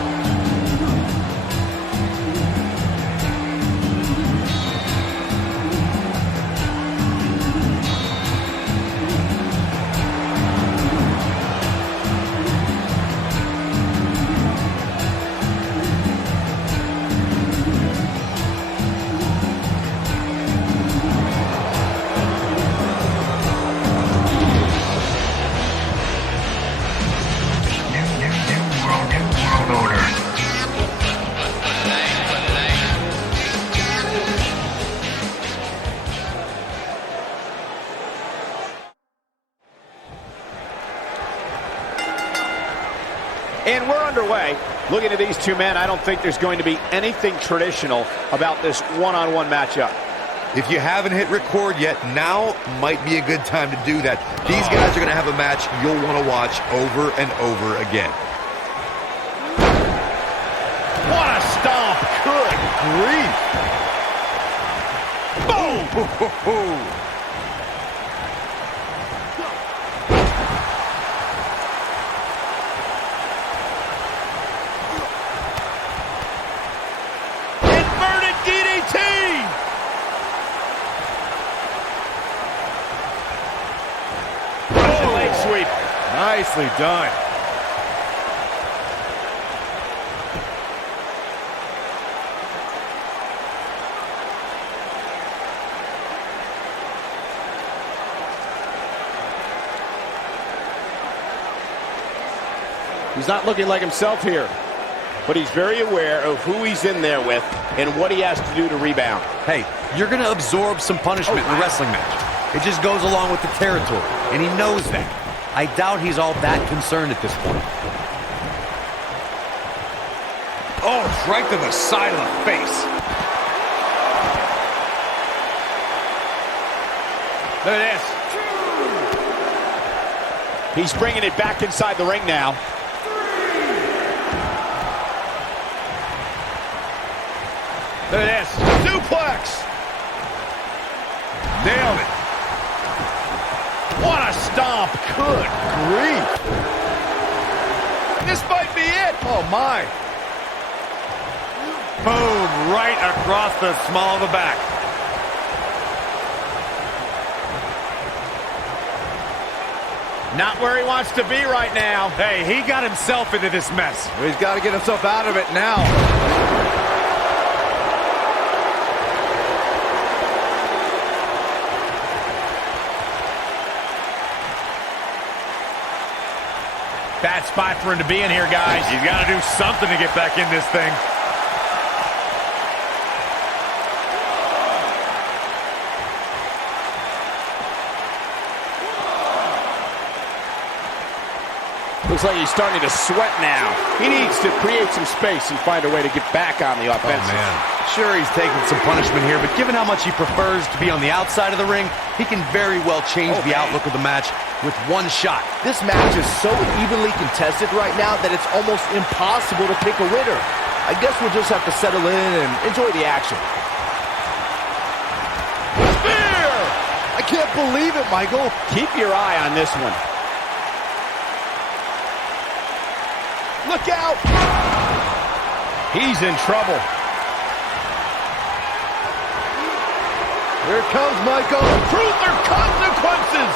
And we're underway. Looking at these two men, I don't think there's going to be anything traditional about this one-on-one matchup. If you haven't hit record yet, now might be a good time to do that. These guys are going to have a match you'll want to watch over and over again. What a stomp! Good grief! Boom! Inverted DDT! Oh, leg sweep. Nicely done. He's not looking like himself here, but he's very aware of who he's in there with and what he has to do to rebound. Hey, you're going to absorb some punishment in a wrestling match. It just goes along with the territory, and he knows that. I doubt he's all that concerned at this point. Oh, right to the side of the face. Look at this. He's bringing it back inside the ring now. Look at this. Suplex. Nailed it. What a stomp. Good grief. This might be it. Oh, my. Boom, right across the small of the back. Not where he wants to be right now. Hey, he got himself into this mess. He's got to get himself out of it now. Bad spot for him to be in here, guys. He's got to do something to get back in this thing. Looks like he's starting to sweat now. He needs to create some space and find a way to get back on the offensive. Oh, man. Sure, he's taking some punishment here, but given how much he prefers to be on the outside of the ring, he can very well change the outlook of the match with one shot. This match is so evenly contested right now that it's almost impossible to pick a winner. I guess we'll just have to settle in and enjoy the action. Spear! I can't believe it, Michael. Keep your eye on this one. Look out! He's in trouble. Here it comes, Michael. Truth or consequences!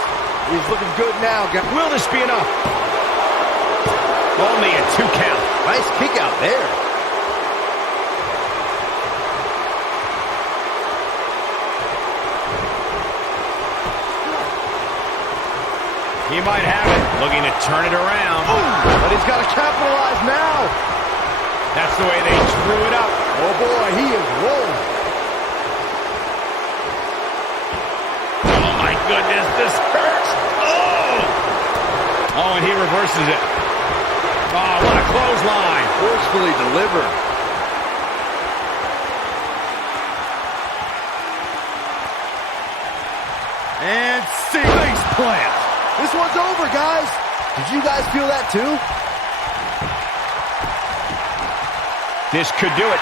He's looking good now. Will this be enough? Only a 2 count. Nice kick out there. He might have it, looking to turn it around. But he's got to capitalize now. That's the way they drew it up. Oh boy, he is rolling. Oh my goodness, this hurts. Oh, and he reverses it. Oh, what a clothesline. Forcefully delivered. And see face plant. This one's over, guys. Did you guys feel that too? This could do it.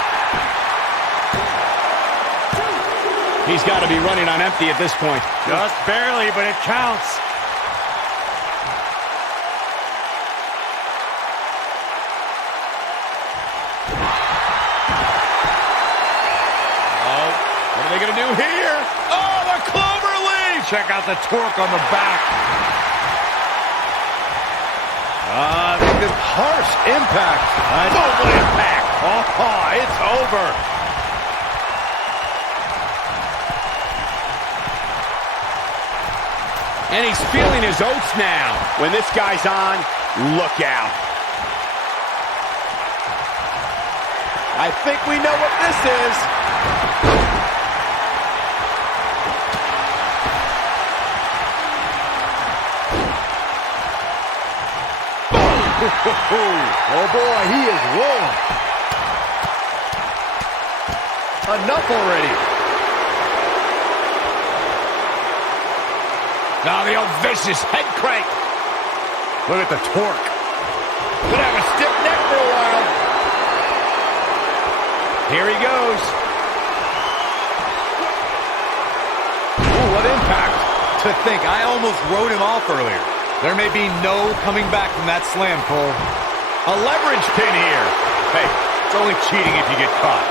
He's got to be running on empty at this point. Just barely, but it counts. Oh, what are they going to do here? Oh, the clover leaf! Check out the torque on the back. The harsh impact. Global impact. Oh, it's over. And he's feeling his oats now. When this guy's on, look out. I think we know what this is. Oh boy, he is rolling. Enough already. Now the old vicious head crank. Look at the torque. Gonna have a stiff neck for a while. Here he goes. Ooh, what impact. To think, I almost wrote him off earlier. There may be no coming back from that slam, Cole. A leverage pin here. Hey, it's only cheating if you get caught.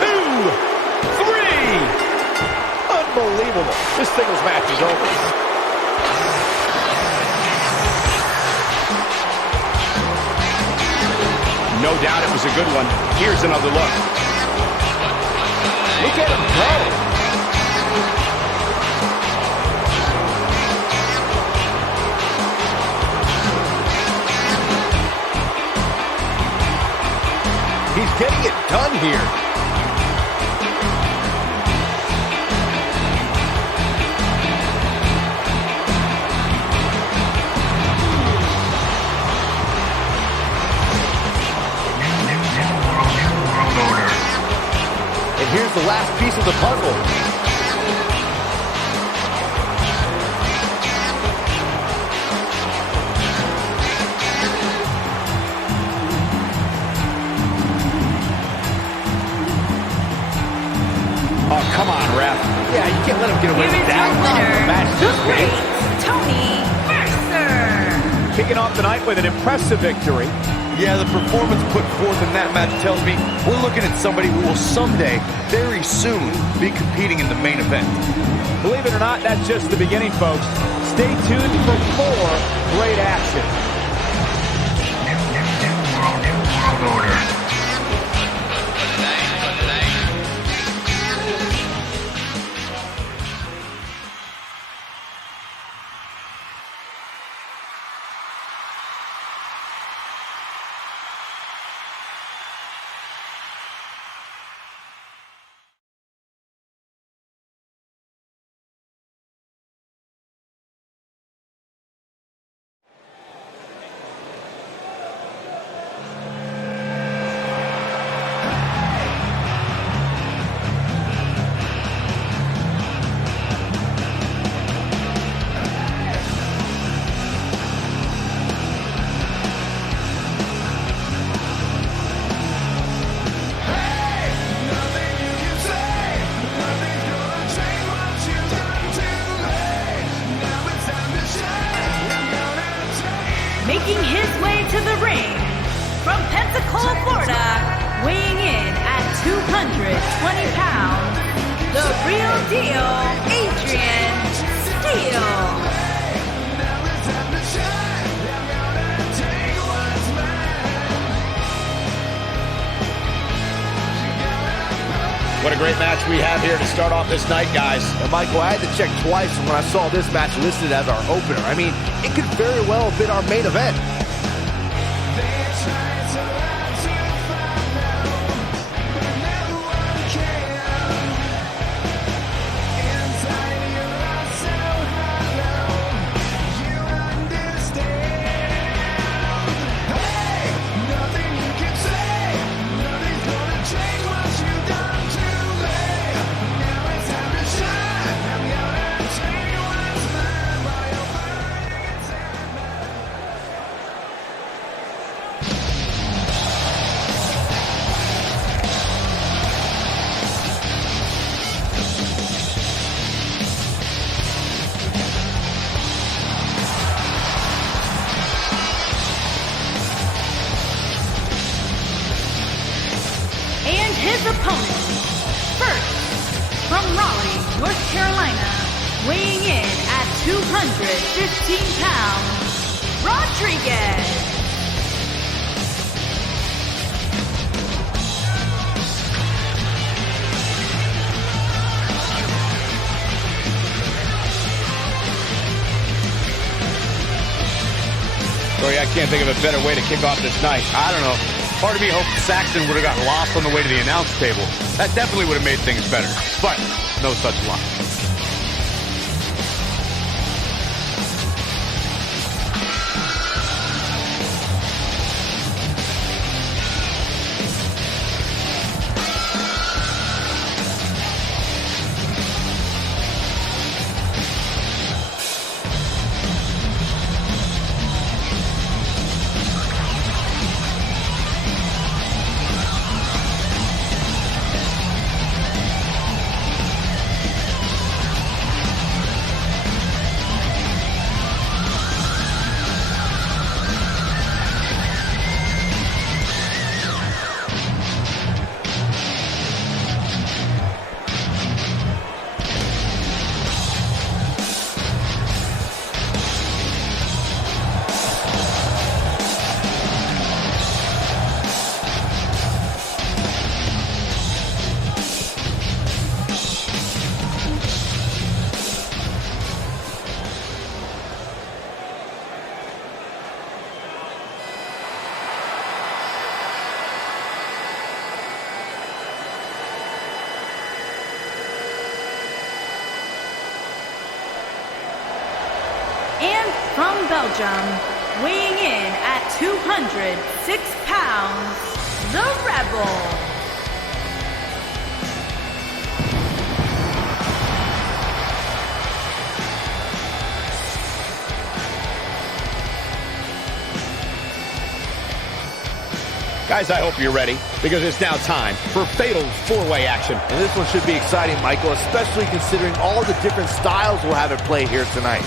2, 3. Unbelievable. This singles match is over. No doubt it was a good one. Here's another look. Look at him go. He's getting it done here. And here's the last piece of the puzzle. Oh, come on, ref. Yeah, you can't let him get away Here with is your that. winner, Match the is great great. Tony Mercer. Kicking off the night with an impressive victory. Yeah, the performance put forth in that match tells me we're looking at somebody who will someday, very soon, be competing in the main event. Believe it or not, that's just the beginning, folks. Stay tuned for more great action. New world order. Making his way to the ring from Pensacola, Florida, weighing in at 220 pounds, the real deal, Adrian Steele. What a great match we have here to start off this night, guys. And Michael, I had to check twice when I saw this match listed as our opener. I mean, it could very well have been our main event. His opponent, first, from Raleigh, North Carolina, weighing in at 215 pounds, Rodriguez. Sorry, I can't think of a better way to kick off this night. I don't know. Part of me hoped Saxton would have got lost on the way to the announce table. That definitely would have made things better. But no such luck. And from Belgium, weighing in at 206 pounds, the Rebel. Guys, I hope you're ready, because it's now time for fatal four-way action. And this one should be exciting, Michael, especially considering all the different styles we'll have at play here tonight.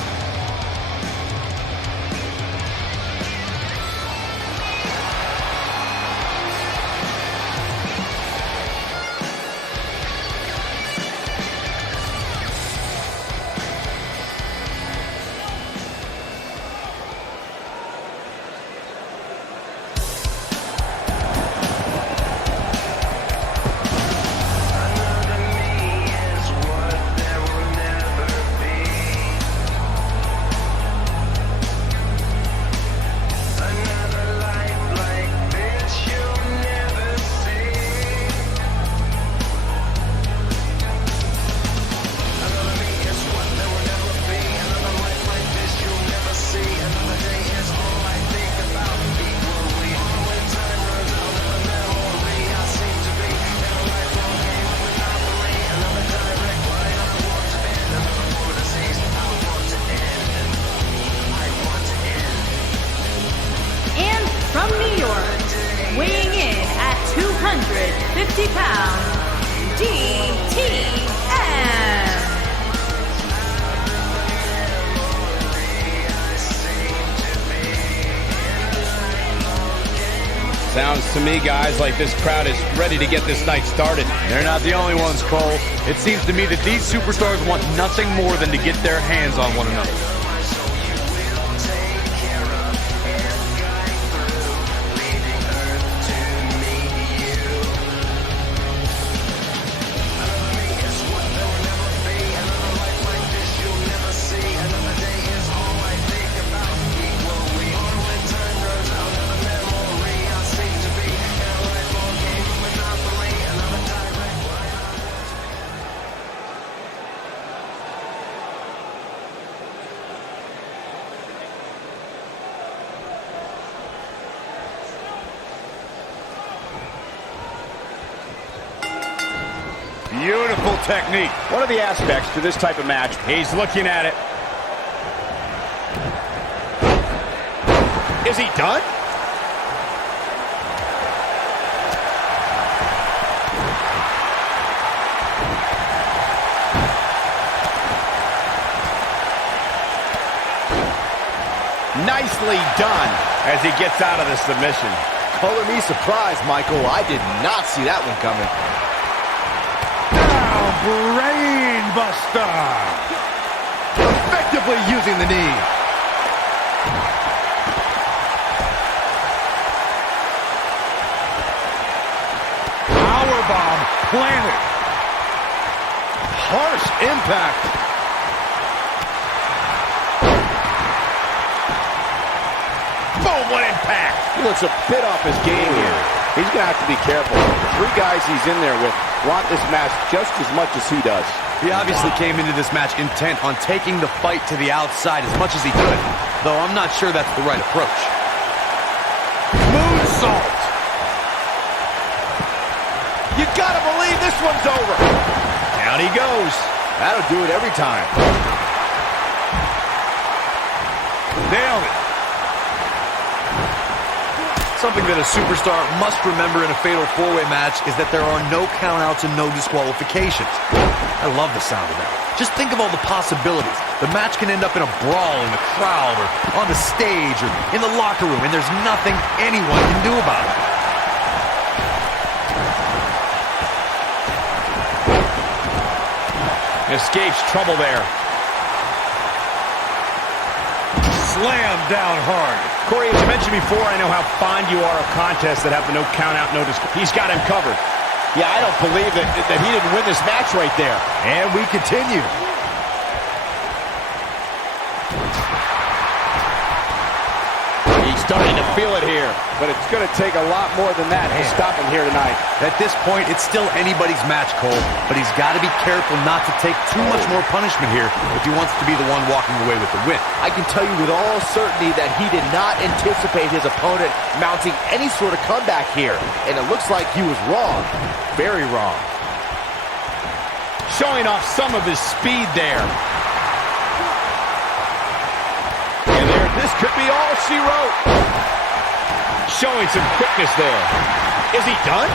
From New York, weighing in at 250 pounds, DTM. Sounds to me, guys, like this crowd is ready to get this night started. They're not the only ones, Cole. It seems to me that these superstars want nothing more than to get their hands on one another. technique. One of the aspects to this type of match, He's looking at it. is he done? Nicely done as he gets out of the submission. Color me surprised, Michael. I did not see that one coming. Now, brain buster. Effectively using the knee. Powerbomb planted. Harsh impact. Boom, what impact. He looks a bit off his game here. He's going to have to be careful. The three guys he's in there with want this match just as much as he does. He obviously came into this match intent on taking the fight to the outside as much as he could, though I'm not sure that's the right approach. Moonsault. You got to believe this one's over. Down he goes. That'll do it every time. Nailed it. Something that a superstar must remember in a fatal four-way match is that there are no countouts and no disqualifications. I love the sound of that. Just think of all the possibilities. The match can end up in a brawl in the crowd or on the stage or in the locker room, and there's nothing anyone can do about it. Escapes trouble there. Slam down hard. Corey, as you mentioned before, I know how fond you are of contests that have the no count out, no disc. He's got him covered. Yeah, I don't believe that he didn't win this match right there. And we continue. He's starting to feel it here, but it's going to take a lot more than that to stop him here tonight. At this point, it's still anybody's match, Cole, but he's got to be careful not to take too much more punishment here if he wants to be the one walking away with the win. I can tell you with all certainty that he did not anticipate his opponent mounting any sort of comeback here, and it looks like he was wrong. Very wrong. Showing off some of his speed there. And there, this could be all she wrote. Showing some quickness there. Is he done?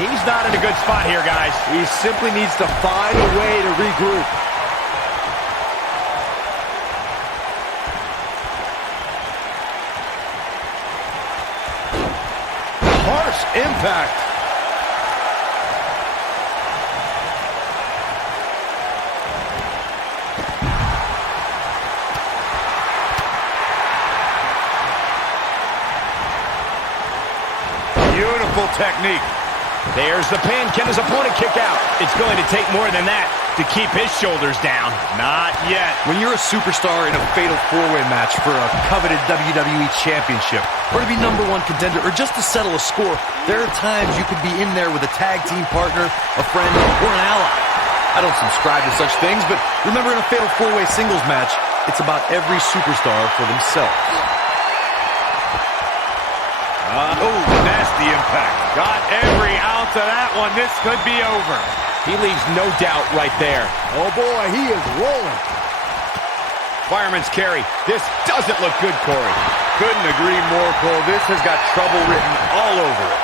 He's not in a good spot here, guys. He simply needs to find a way to regroup. Harsh impact. Beautiful technique. There's the pin. Can his opponent kick out? It's going to take more than that to keep his shoulders down. Not yet. When you're a superstar in a fatal four-way match for a coveted WWE Championship, or to be #1 contender, or just to settle a score, there are times you could be in there with a tag team partner, a friend, or an ally. I don't subscribe to such things, but remember, in a fatal four-way singles match, it's about every superstar for themselves. Oh, nasty impact. Got every ounce of that one. This could be over. He leaves no doubt right there. Oh boy, he is rolling. Fireman's carry. This doesn't look good, Corey. Couldn't agree more, Cole. This has got trouble written all over it.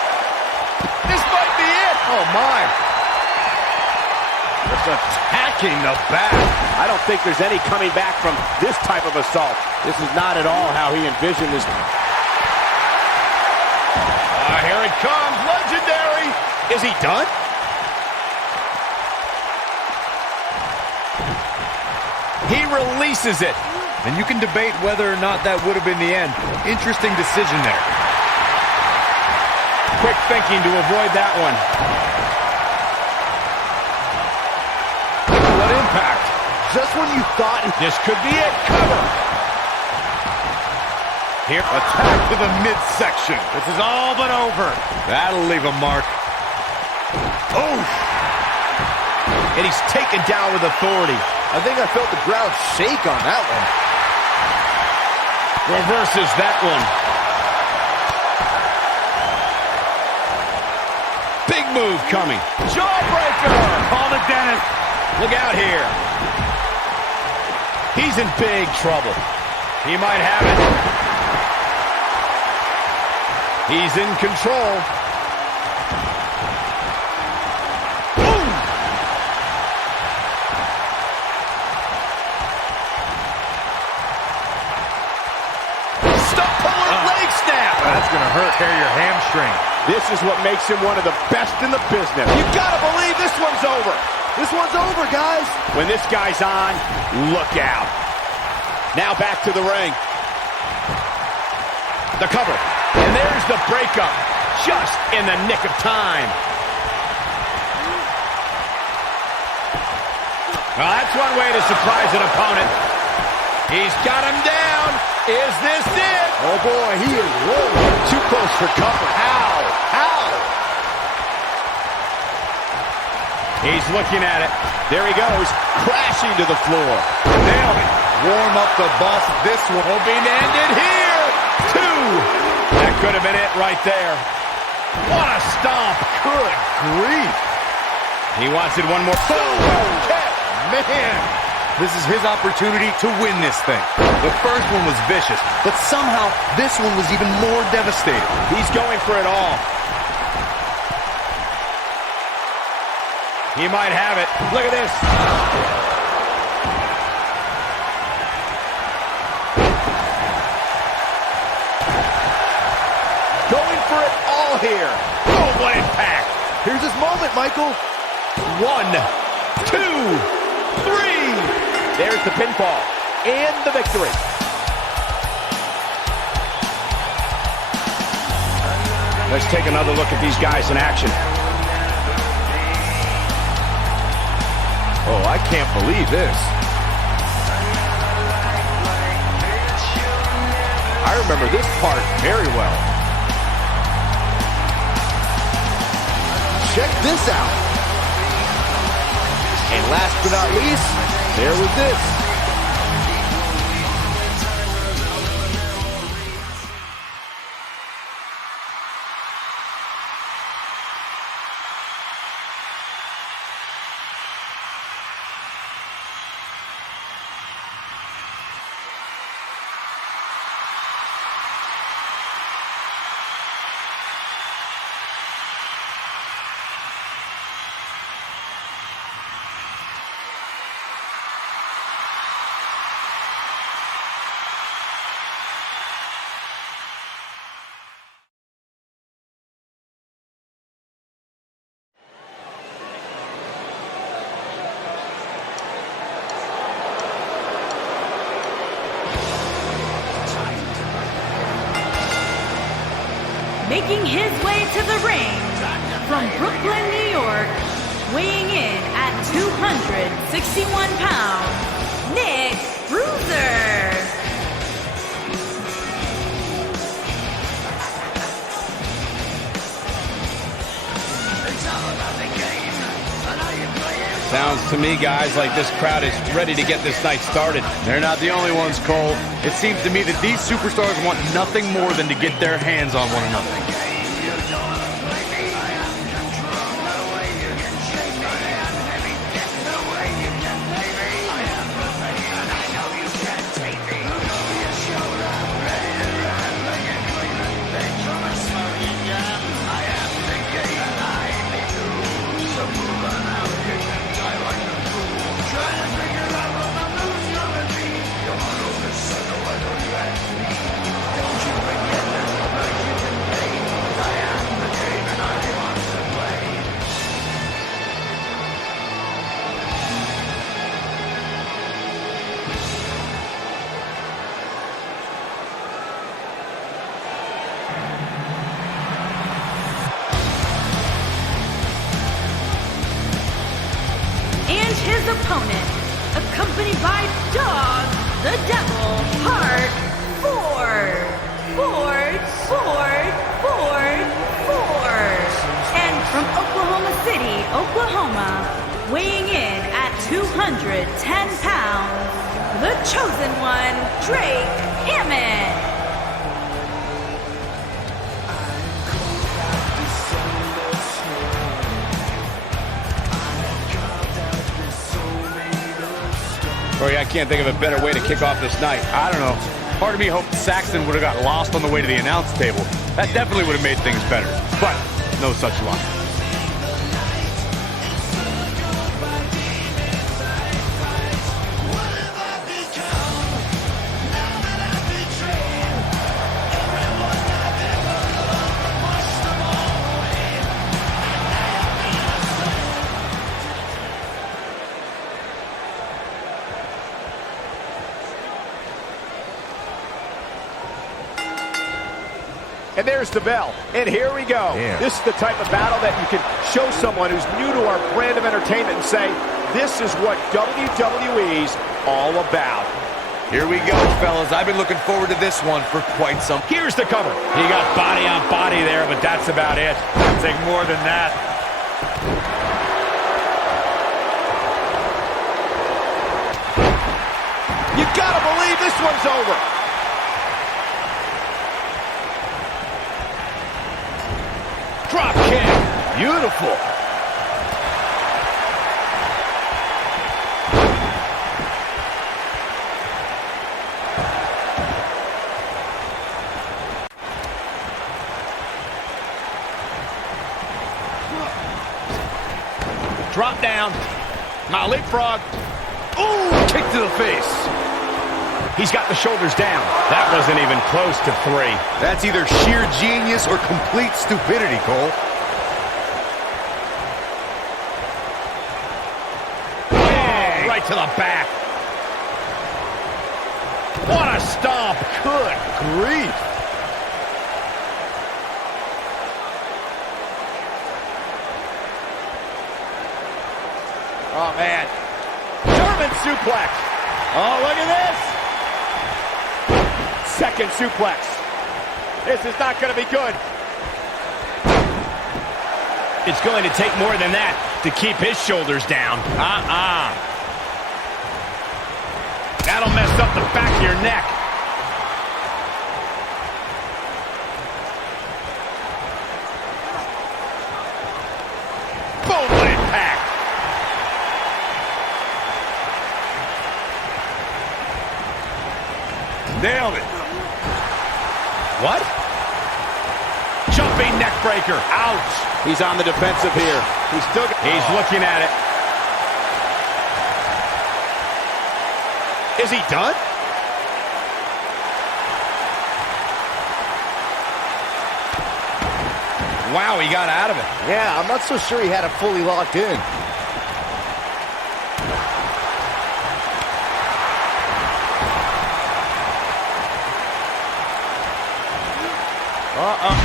This might be it. Oh my. Just attacking the back. I don't think there's any coming back from this type of assault. This is not at all how he envisioned this. Here it comes. Legendary. Is he done? He releases it. And you can debate whether or not that would have been the end. Interesting decision there. Quick thinking to avoid that one. What impact. Just when you thought This could be it. Cover. Here, attack to the midsection. This is all but over. That'll leave a mark. Oh! And he's taken down with authority. I think I felt the ground shake on that one. Reverses that one. move coming. Jawbreaker! Call the dentist. Look out here. He's in big trouble. He might have it. He's in control. Boom! Stop pulling leg snap. That's going to hurt. Tear your hamstring. This is what makes him one of the best in the business. You gotta believe this one's over. This one's over, guys. When this guy's on, look out. Now back to the ring. The cover. And there's the breakup. Just in the nick of time. Well, that's one way to surprise an opponent. He's got him down. Is this it? Oh, boy, he is rolling. Too close for cover. How? He's looking at it. There he goes, crashing to the floor. Nailed it. Warm up the boss. This one will be ended here. 2. That could have been it right there. What a stomp. Good grief. He wants it one more. Boom. Man, this is his opportunity to win this thing. The first one was vicious, but somehow this one was even more devastating. He's going for it all. He might have it. Look at this. Going for it all here. Oh, what impact. Here's his moment, Michael. 1, 2, 3. There's the pinfall and the victory. Let's take another look at these guys in action. Oh, I can't believe this. I remember this part very well. Check this out. And last but not least, there was this. Making his way to the ring from Brooklyn, New York, weighing in at 261 pounds, Bruiser. Sounds to me, guys, like this crowd is ready to get this night started. They're not the only ones, Cole. It seems to me that these superstars want nothing more than to get their hands on one another. His opponent, accompanied by Dog, the Devil, Hart, Ford. And from Oklahoma City, Oklahoma, weighing in at 210 pounds, the chosen one, Drey Hammond. Corey, I can't think of a better way to kick off this night. I don't know. Part of me hoped Saxton would have got lost on the way to the announce table. That definitely would have made things better. But no such luck. And there's the bell. And here we go. Yeah. This is the type of battle that you can show someone who's new to our brand of entertainment and say, this is what WWE's all about. Here we go, fellas. I've been looking forward to this one for quite some. Here's the cover. He got body on body there, but that's about it. I'll take more than that. You gotta believe this one's over. Drop kick. Beautiful. Drop down. Now leapfrog. Ooh, kick to the face. He's got the shoulders down. That wasn't even close to 3. That's either sheer genius or complete stupidity, Cole. Oh, right to the back. What a stomp. Good grief. Oh, man. German suplex. Oh, look at this. Second suplex. This is not going to be good. It's going to take more than that to keep his shoulders down. That'll mess up the back of your neck. Boom, what impact. Nailed it. What? Jumping neck breaker. Ouch. He's on the defensive here. He's looking at it. Is he done? Wow, he got out of it. Yeah, I'm not so sure he had it fully locked in.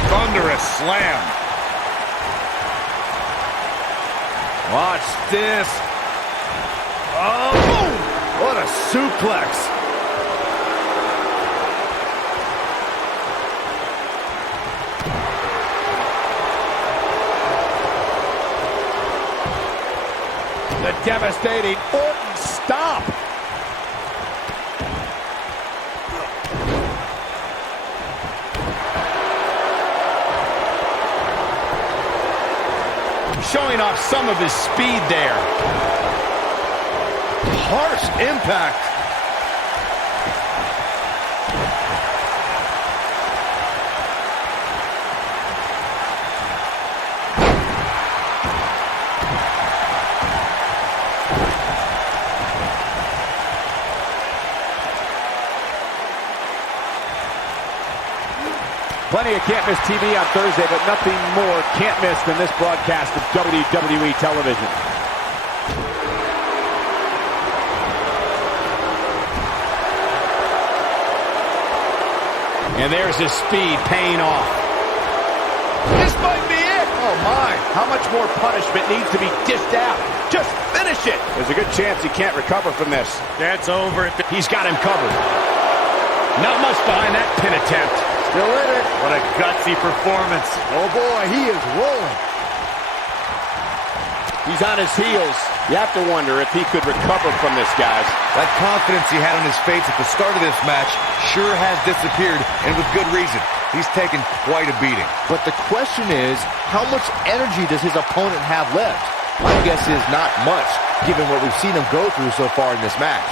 Thunderous slam. Watch this. Oh, boom. What a suplex. The devastating Orton stomp. Showing off some of his speed there. Harsh impact. Plenty of can't miss TV on Thursday, but nothing more can't miss than this broadcast of WWE television. And there's his speed paying off. This might be it. Oh, my. How much more punishment needs to be dished out? Just finish it. There's a good chance he can't recover from this. That's over. He's got him covered. Not much behind that pin attempt. Still in it. What a gutsy performance. Oh, boy, he is rolling. He's on his heels. You have to wonder if he could recover from this, guys. That confidence he had on his face at the start of this match sure has disappeared, and with good reason. He's taken quite a beating. But the question is, how much energy does his opponent have left? My guess is not much. given what we've seen him go through so far in this match.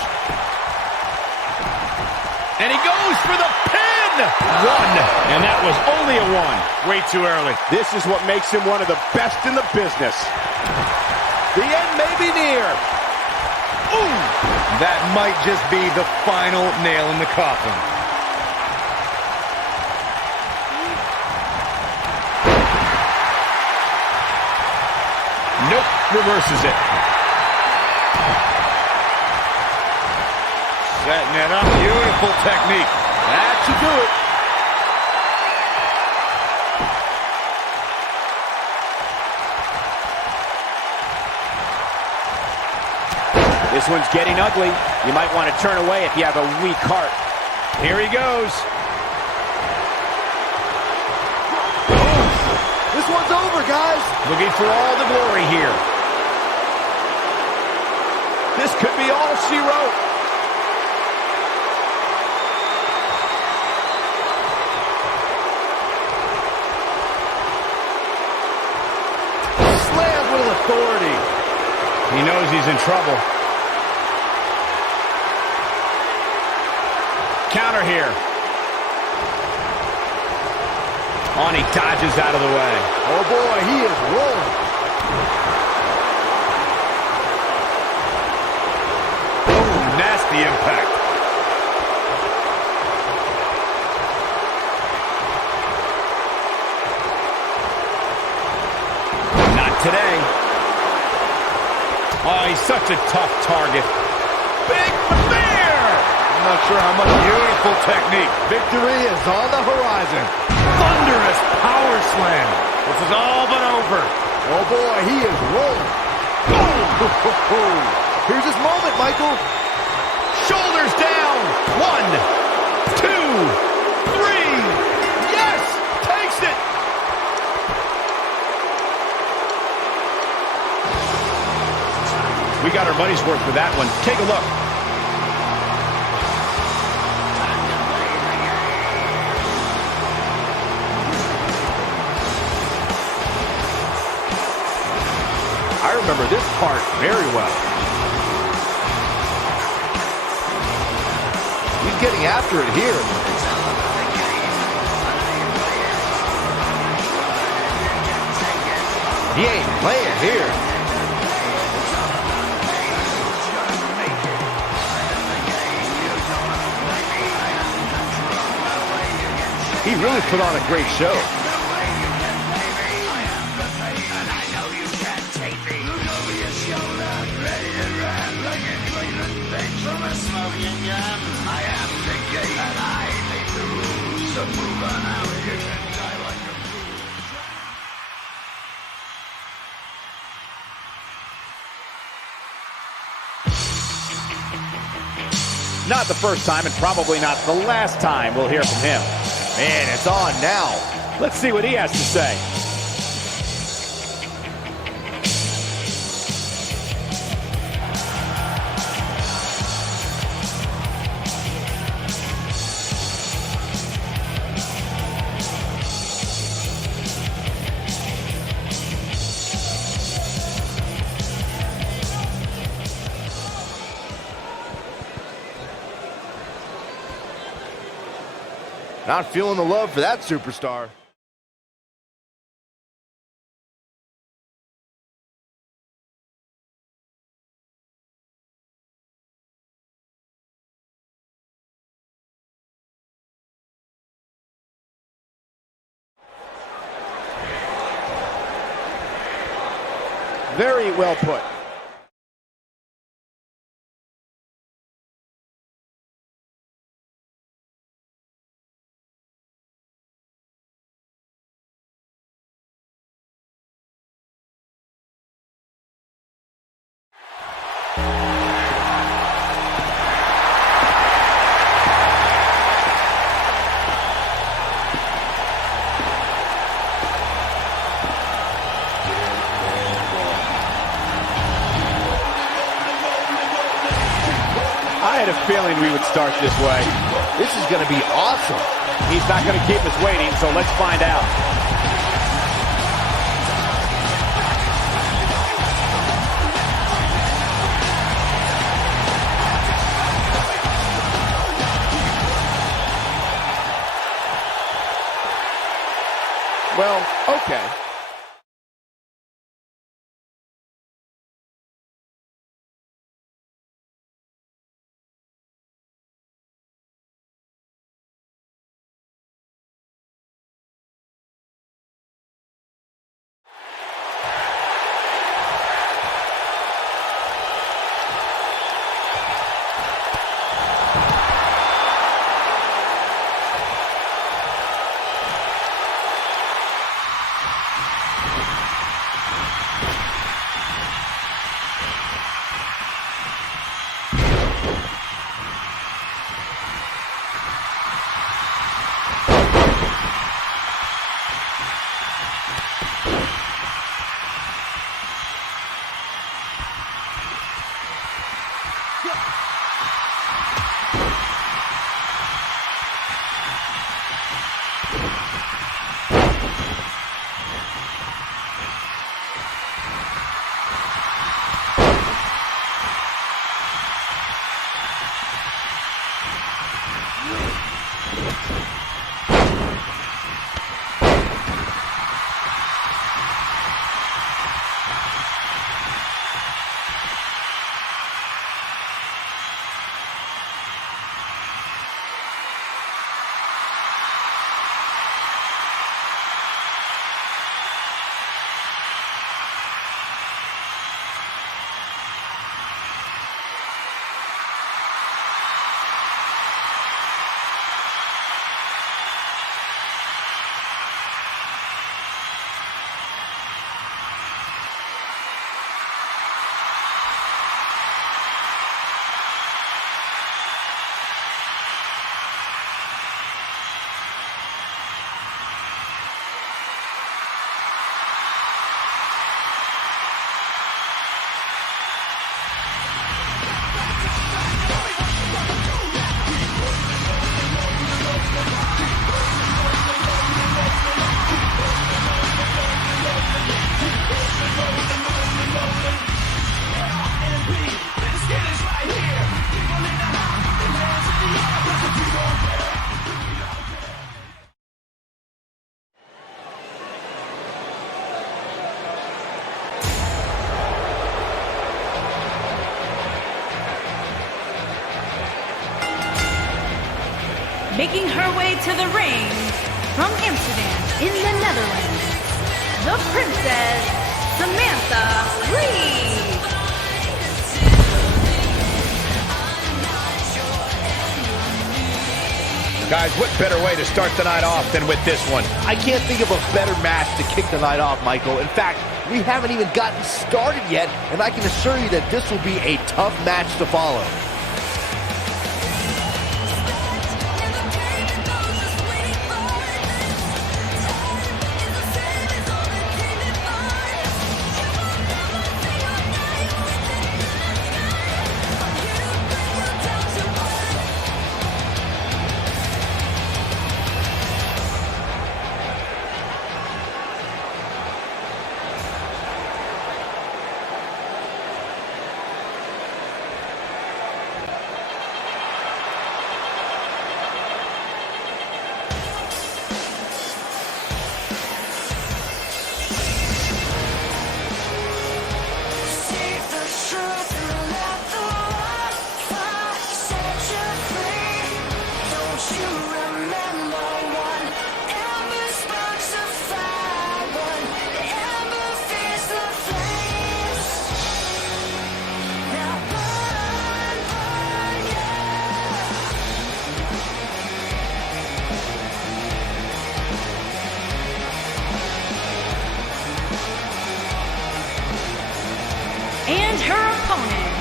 And he goes for the pin! One, and that was only a one. Way too early. This is what makes him one of the best in the business. The end may be near. Ooh! That might just be the final nail in the coffin. Nope, reverses it. Setting it up. Beautiful technique. That should do it. This one's getting ugly. You might want to turn away if you have a weak heart. Here he goes. This one's over, guys. Looking for all the glory here. This could be all she wrote. Slam with authority. He knows he's in trouble. Counter here. On, he dodges out of the way. Oh boy, he is rolling. Oh, nasty impact. Not today. Oh, he's such a tough target. Big Bear! I'm not sure how much. Beautiful technique. Victory is on the horizon. Thunderous power slam. This is all but over. Oh boy, he is rolling. Oh! Here's his moment, Michael. Shoulders down. 1, 2, 3. Yes! Takes it! We got our money's worth with that one. Take a look. I remember this part very well. He's getting after it here. He ain't playing here. He really put on a great show. Not the first time and probably not the last time we'll hear from him. Man, it's on now. Let's see what he has to say. Not feeling the love for that superstar. Very well put. I had a feeling we would start this way. This is going to be awesome. He's not going to keep us waiting, so let's find out. Well, okay. Making her way to the ring from Amsterdam in the Netherlands, the Princess, Samantha Lee. Guys, what better way to start the night off than with this one? I can't think of a better match to kick the night off, Michael. In fact, we haven't even gotten started yet, and I can assure you that this will be a tough match to follow. And her opponent,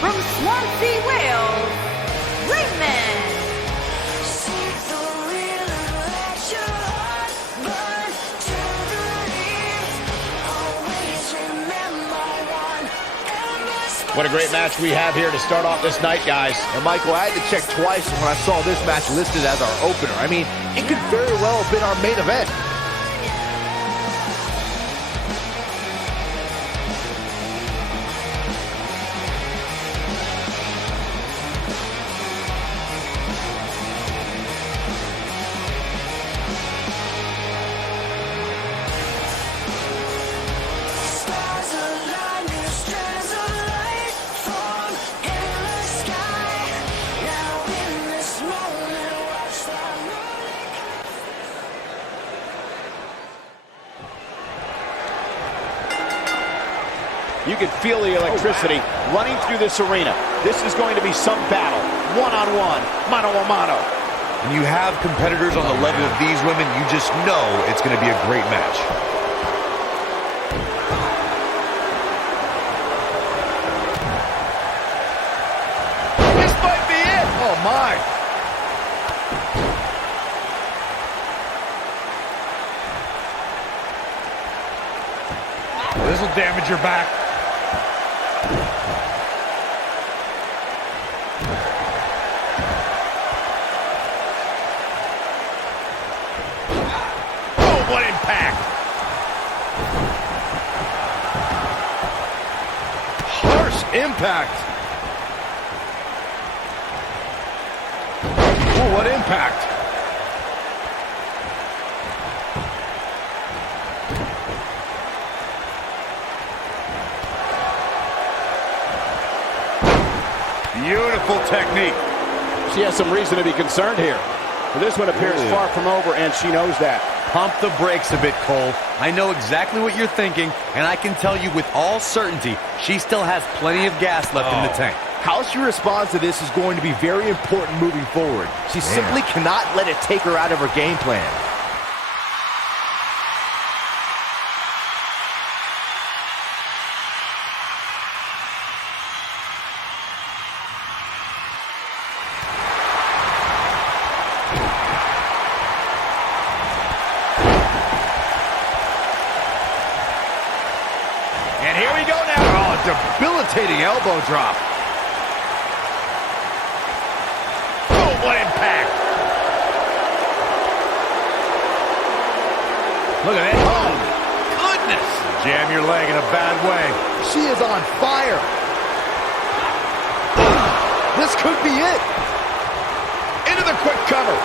from Swansea, Wales, Raymond. What a great match we have here to start off this night, guys. And Michael, I had to check twice when I saw this match listed as our opener. I mean, it could very well have been our main event. You can feel the electricity running through this arena. This is going to be some battle. One-on-one, mano-a-mano. When you have competitors on the level of these women, you just know it's going to be a great match. This might be it. Oh, my. This will damage your back. Oh, what impact. Harsh impact. Oh, what impact. Beautiful technique. She has some reason to be concerned here. But this one appears far from over, and she knows that. Pump the brakes a bit, Cole. I know exactly what you're thinking, and I can tell you with all certainty, she still has plenty of gas left in the tank. How she responds to this is going to be very important moving forward. She simply cannot let it take her out of her game plan. And here we go now. Oh, debilitating elbow drop. Oh, what impact. Look at that. Oh, goodness. Jam your leg in a bad way. She is on fire. This could be it. Into the quick cover.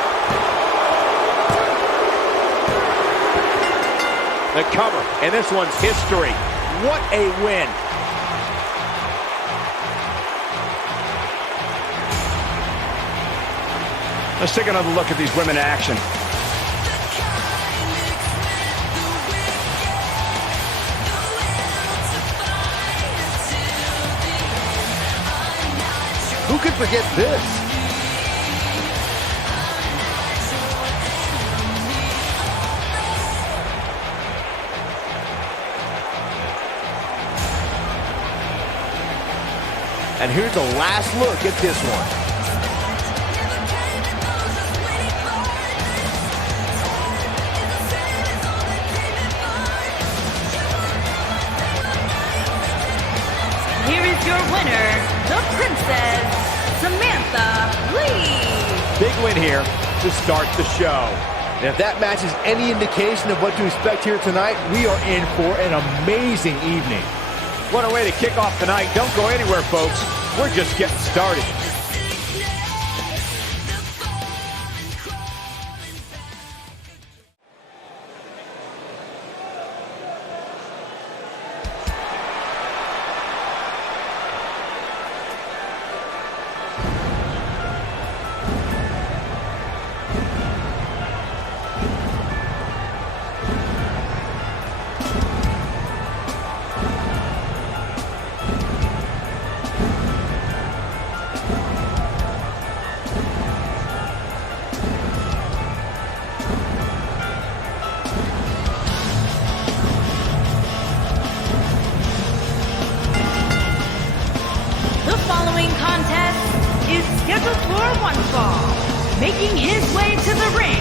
The cover, and this one's history. What a win. Let's take another look at these women in action. Who could forget this? And here's a last look at this one. Here is your winner, the Princess, Samantha Lee. Big win here to start the show. And if that match is any indication of what to expect here tonight, we are in for an amazing evening. What a way to kick off the night. Don't go anywhere, folks. We're just getting started. Making his way to the ring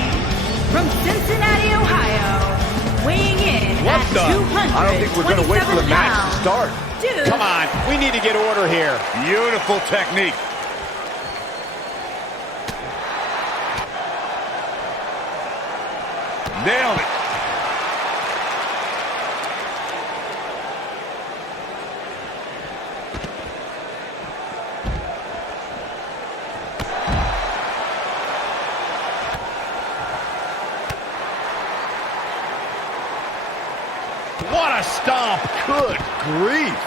from Cincinnati, Ohio, weighing in at 227 I don't think we're going to wait for the match to start. Dude. Come on, we need to get order here. Beautiful technique. Nailed it. What a stomp. Good grief.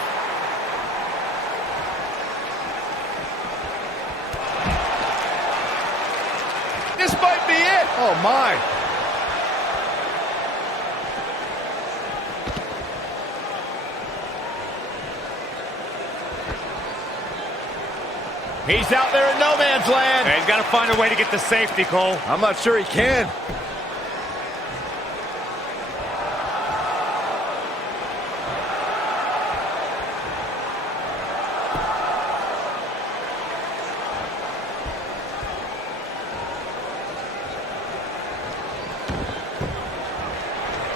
This might be it. Oh, my. He's out there in no man's land. He's got to find a way to get to safety, Cole. I'm not sure he can.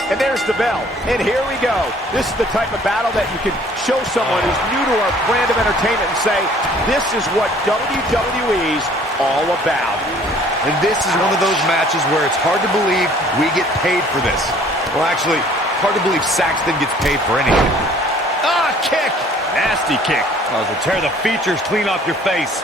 And there's the bell. And here we go. This is the type of battle that you can show someone who's new to our brand of entertainment and say, this is what WWE's all about. And this is one of those matches where it's hard to believe we get paid for this. Well, actually, hard to believe Saxton gets paid for anything. Ah, kick! Nasty kick. Oh, to tear the features clean off your face.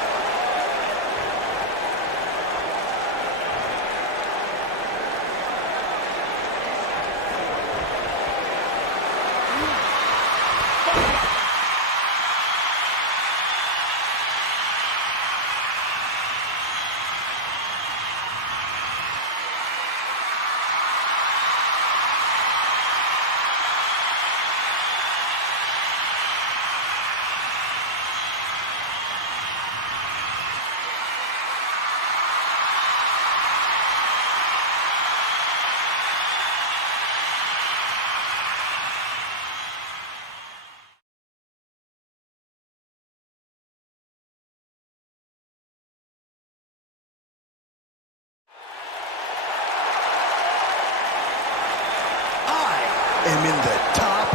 am in the top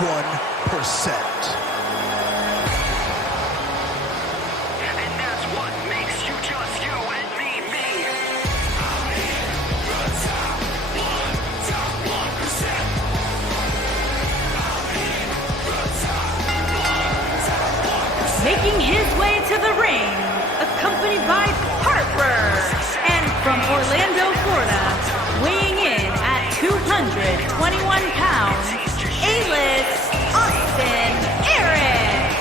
1%. And that's what makes you just you and me, me. Making his way to the ring, accompanied by Harper, and from Orlando, Florida, weighing in at 221 pounds, A-list Austin Aries.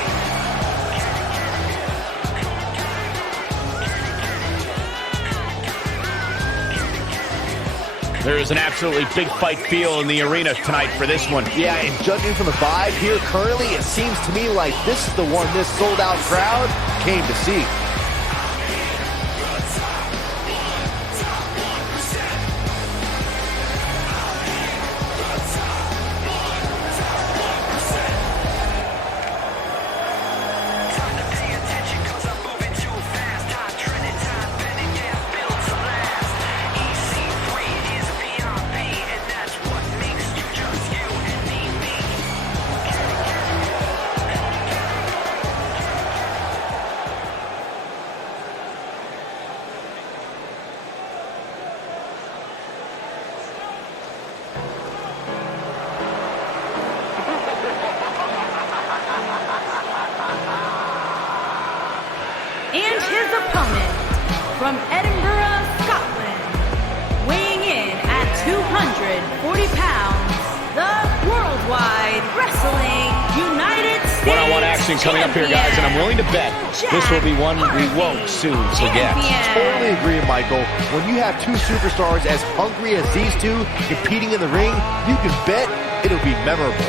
There is an absolutely big fight feel in the arena tonight for this one. Yeah, and judging from the vibe here currently, it seems to me like this is the one this sold-out crowd came to see. And his opponent, from Edinburgh, Scotland, weighing in at 240 pounds, the Worldwide Wrestling United States One-on-one action coming up here, guys, and I'm willing to bet this will be one we won't soon forget. Totally agree, Michael. When you have two superstars as hungry as these two competing in the ring, you can bet it'll be memorable.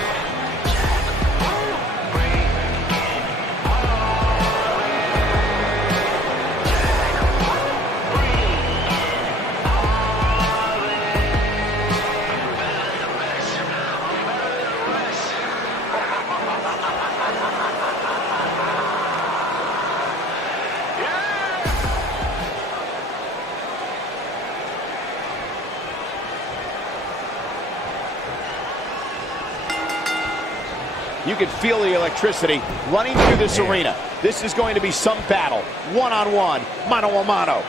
You can feel the electricity running through this arena. This is going to be some battle. One-on-one, mano-a-mano.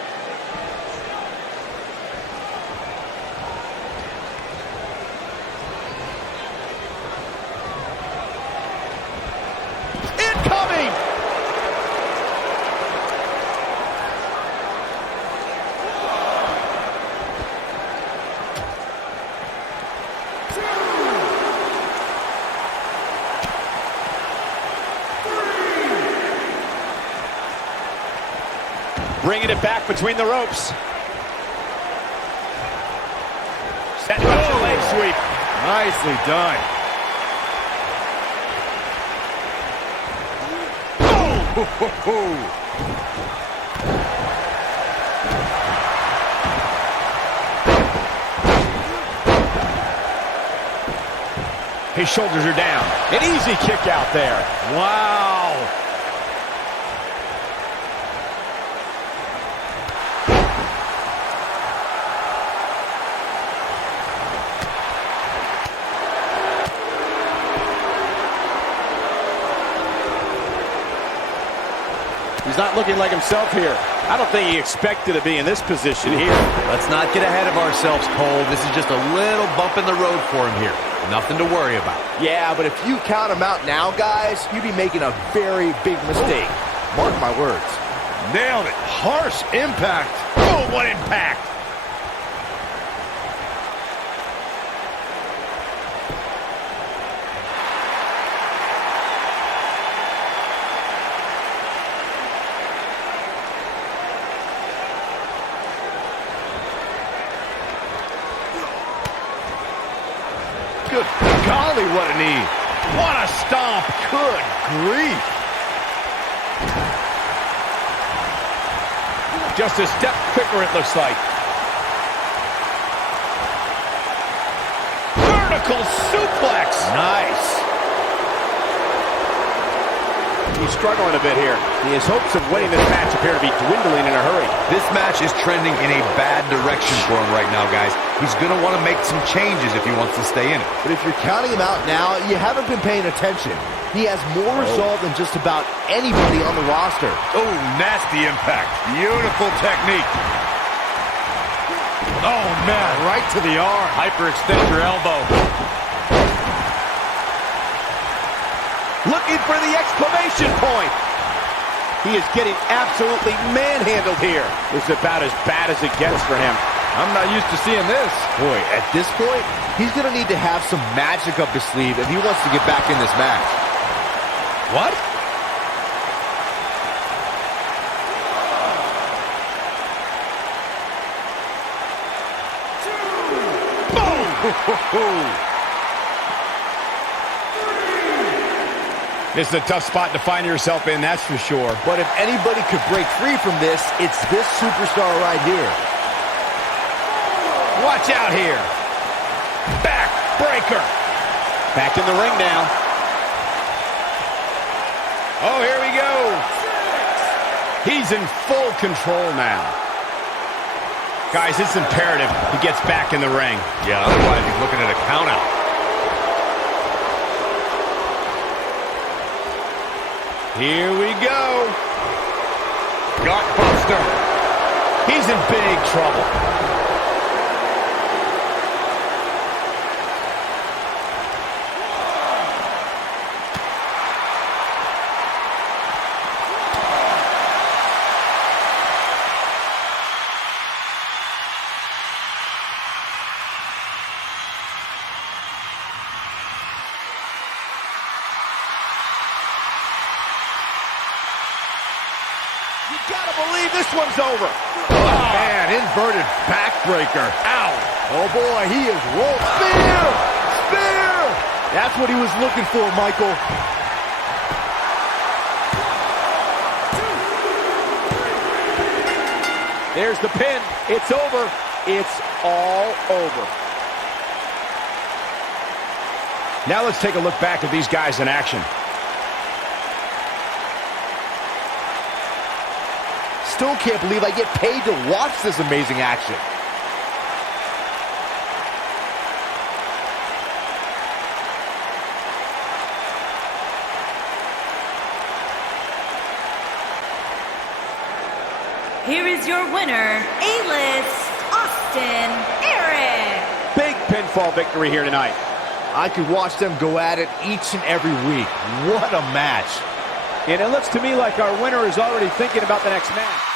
Incoming! Bringing it back between the ropes. Setting up the leg sweep. Nicely done. Oh! His shoulders are down. An easy kick out there. Wow. He's not looking like himself here. I don't think he expected to be in this position here. Let's not get ahead of ourselves, Cole. This is just a little bump in the road for him here. Nothing to worry about. Yeah, but if you count him out now, guys, you'd be making a very big mistake. Mark my words. Nailed it. Harsh impact. Oh, what impact! Good golly, what a knee. What a stomp! Good grief. Just a step quicker, it looks like. Vertical suplex! Nice. He's struggling a bit here. His hopes of winning this match appear to be dwindling in a hurry. This match is trending in a bad direction for him right now, guys. He's going to want to make some changes if he wants to stay in it. But if you're counting him out now, you haven't been paying attention. He has more resolve than just about anybody on the roster. Oh, nasty impact. Beautiful technique. Oh, man, right to the arm. Hyperextend your elbow. Looking for the exclamation point. He is getting absolutely manhandled here. This is about as bad as it gets for him. I'm not used to seeing this. Boy, at this point, he's going to need to have some magic up his sleeve if he wants to get back in this match. What? Boom! This is a tough spot to find yourself in, that's for sure. But if anybody could break free from this, it's this superstar right here. Watch out here. Back breaker. Back in the ring now. Oh, here we go. He's in full control now. Guys, it's imperative he gets back in the ring. Yeah, otherwise he's looking at a count out. Here we go. Gutbuster. He's in big trouble. You gotta believe this one's over. Oh, man, inverted backbreaker. Ow. Oh, boy, he is rolled. Spear! Spear! That's what he was looking for, Michael. There's the pin. It's over. It's all over. Now let's take a look back at these guys in action. Still can't believe I get paid to watch this amazing action. Here is your winner, A-List, Austin Aries. Big pinfall victory here tonight. I could watch them go at it each and every week. What a match. And it looks to me like our winner is already thinking about the next match.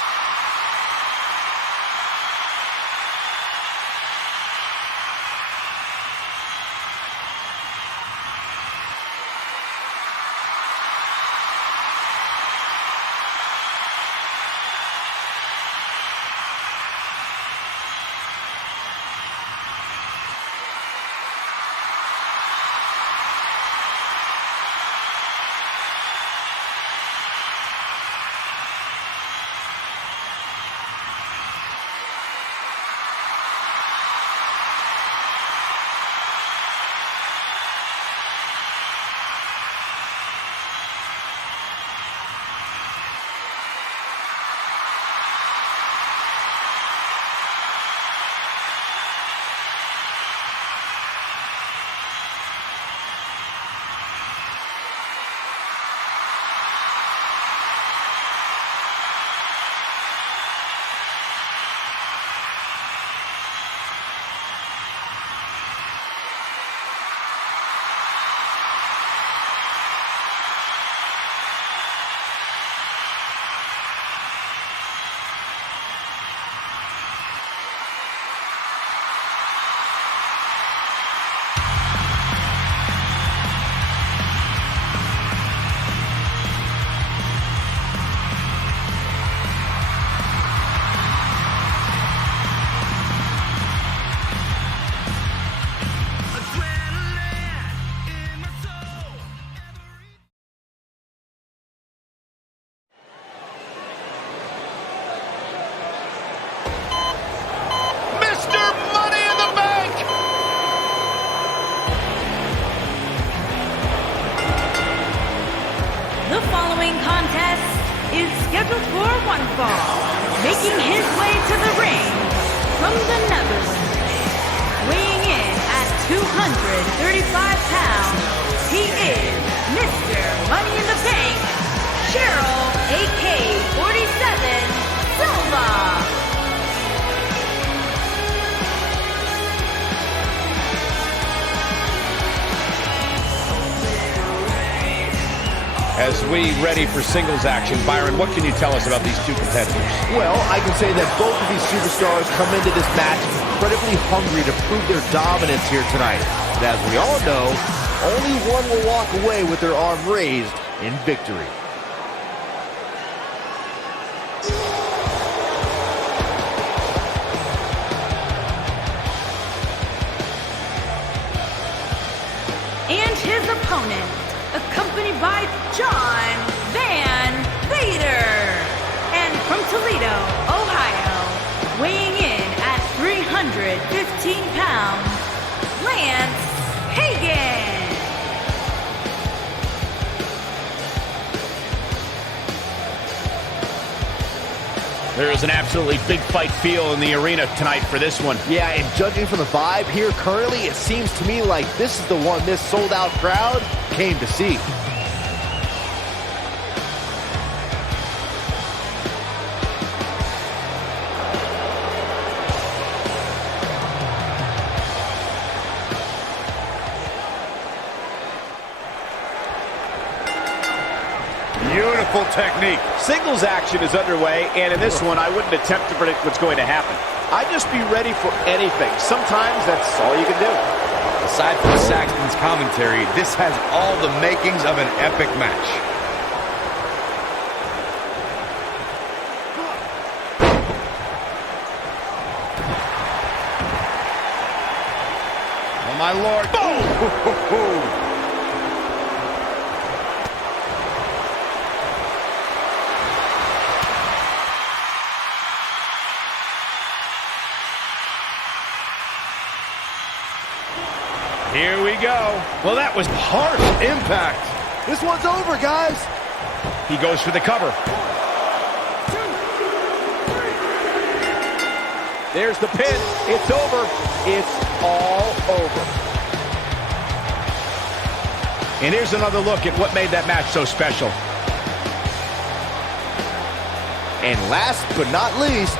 following contest is scheduled for one fall. Making his way to the ring from the Netherlands, weighing in at 235 pounds, he is Mr. Money in the Bank, Cheryl AK-47 Silva. As we ready for singles action, Byron, what can you tell us about these two competitors? Well, I can say that both of these superstars come into this match incredibly hungry to prove their dominance here tonight. And as we all know, only one will walk away with their arm raised in victory. And his opponent, accompanied by John Van Vader. And from Toledo, Ohio, weighing in at 315 pounds, Lance Hagan. There is an absolutely big fight feel in the arena tonight for this one. Yeah, and judging from the vibe here currently, it seems to me like this is the one this sold-out crowd came to see. Beautiful technique. Singles action is underway, and in this one, I wouldn't attempt to predict what's going to happen. I'd just be ready for anything. Sometimes that's all you can do. Aside from Saxton's commentary, this has all the makings of an epic match. Oh, my Lord. Boom! Here we go. Well, that was harsh impact. This one's over, guys. He goes for the cover. There's the pin. It's over. It's all over. And here's another look at what made that match so special. And last but not least,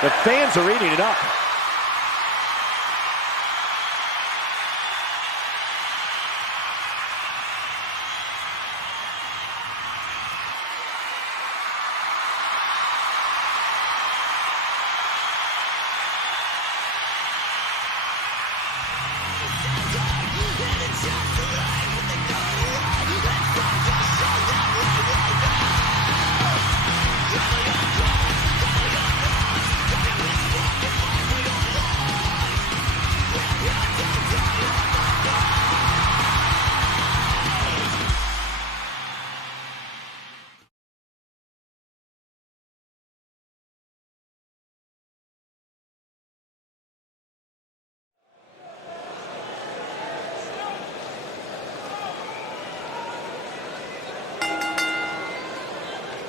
the fans are eating it up.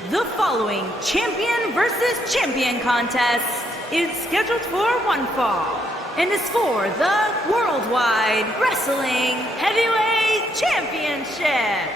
The following champion versus champion contest is scheduled for one fall and is for the Worldwide Wrestling Heavyweight Championship.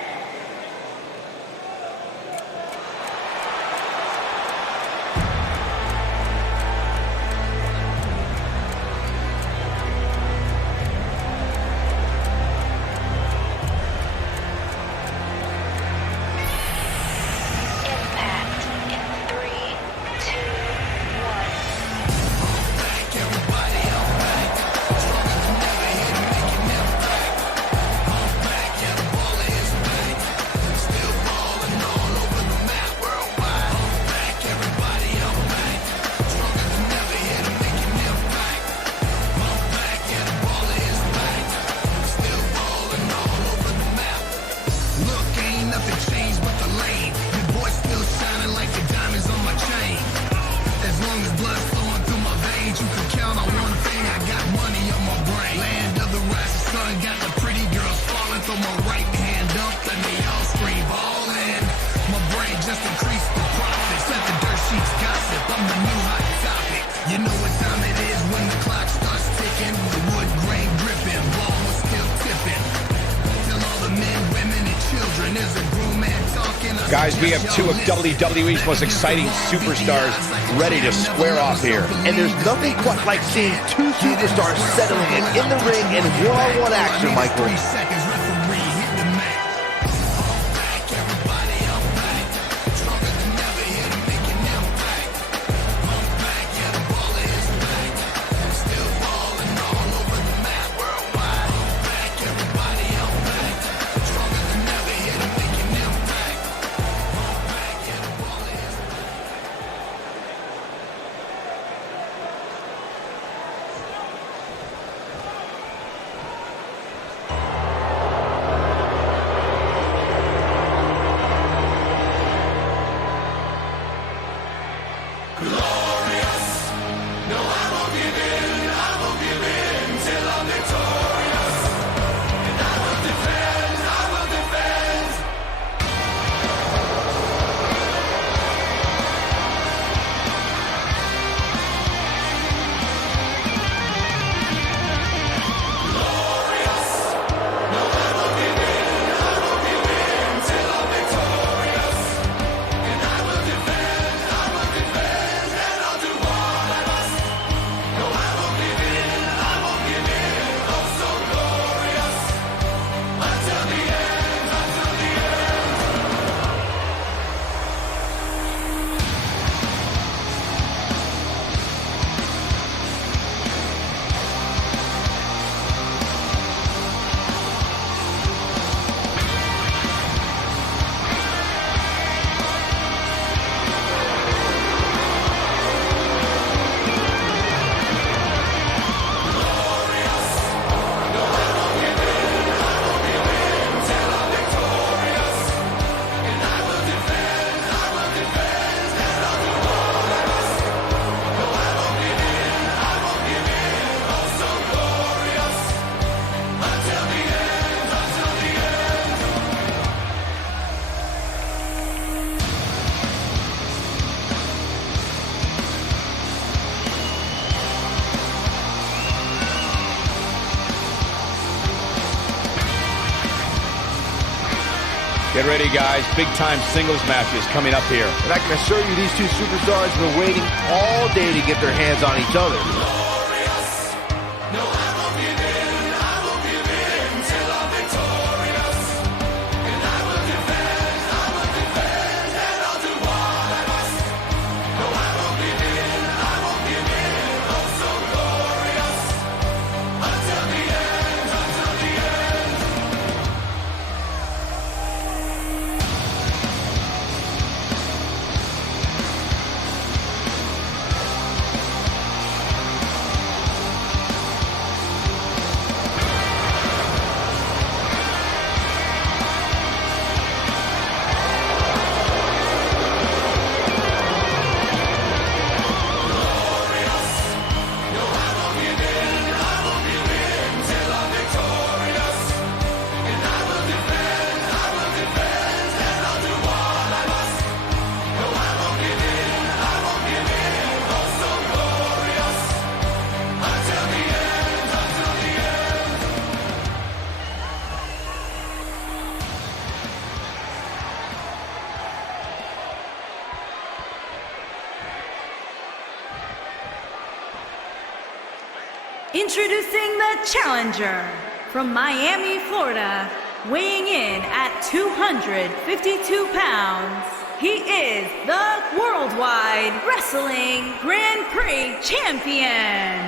Guys, we have two of WWE's most exciting superstars ready to square off here. And there's nothing quite like seeing two superstars settling it in the ring in one-on-one action, Michael. Get ready, guys. Big-time singles matches coming up here. And I can assure you these two superstars were waiting all day to get their hands on each other. Introducing the challenger from Miami, Florida, weighing in at 252 pounds. He is the Worldwide Wrestling Grand Prix Champion,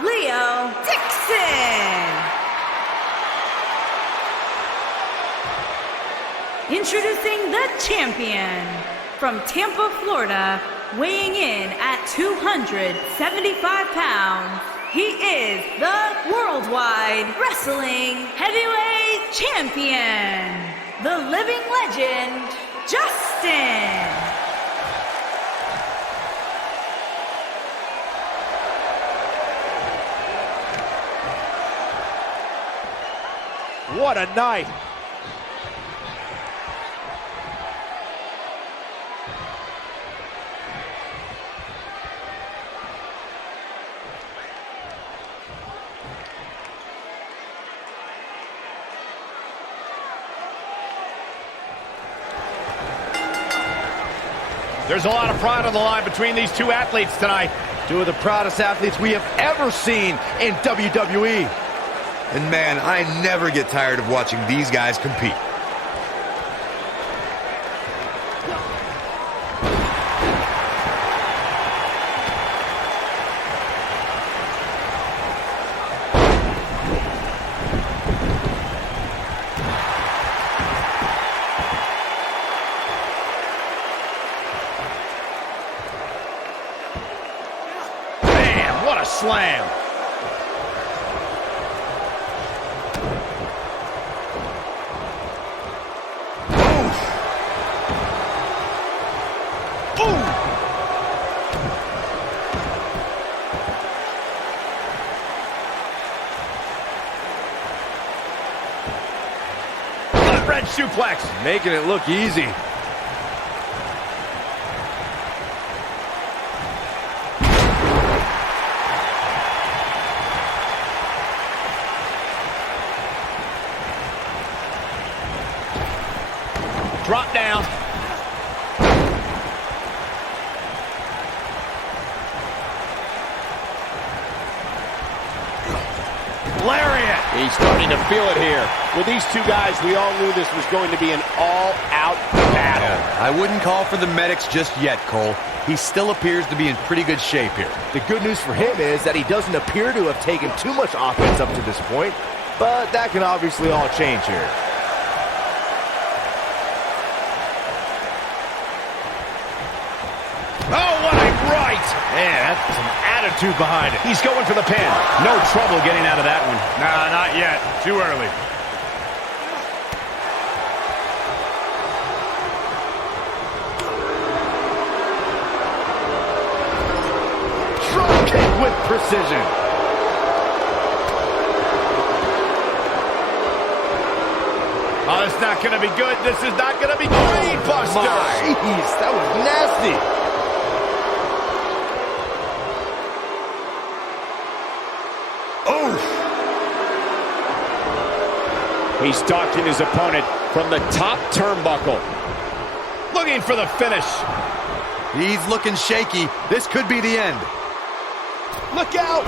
Leo Dixon. Introducing the champion from Tampa, Florida, weighing in at 275 pounds. He is the Worldwide Wrestling Heavyweight Champion, the living legend, Justin. What a night. There's a lot of pride on the line between these two athletes tonight. Two of the proudest athletes we have ever seen in WWE. And man, I never get tired of watching these guys compete. What a slam. Red suplex. Making it look easy. Drop down. Lariat. He's starting to feel it here. With these two guys, we all knew this was going to be an all-out battle. I wouldn't call for the medics just yet, Cole. He still appears to be in pretty good shape here. The good news for him is that he doesn't appear to have taken too much offense up to this point, but that can obviously all change here. Oh, what a right! Man, that's some attitude behind it. He's going for the pin. No trouble getting out of that one. Nah, not yet. Too early. Drop kick with precision. Oh, it's not going to be good. This is not going to be great, Buster. Jeez, that was nasty. He's stalking his opponent from the top turnbuckle. Looking for the finish. He's looking shaky. This could be the end. Look out!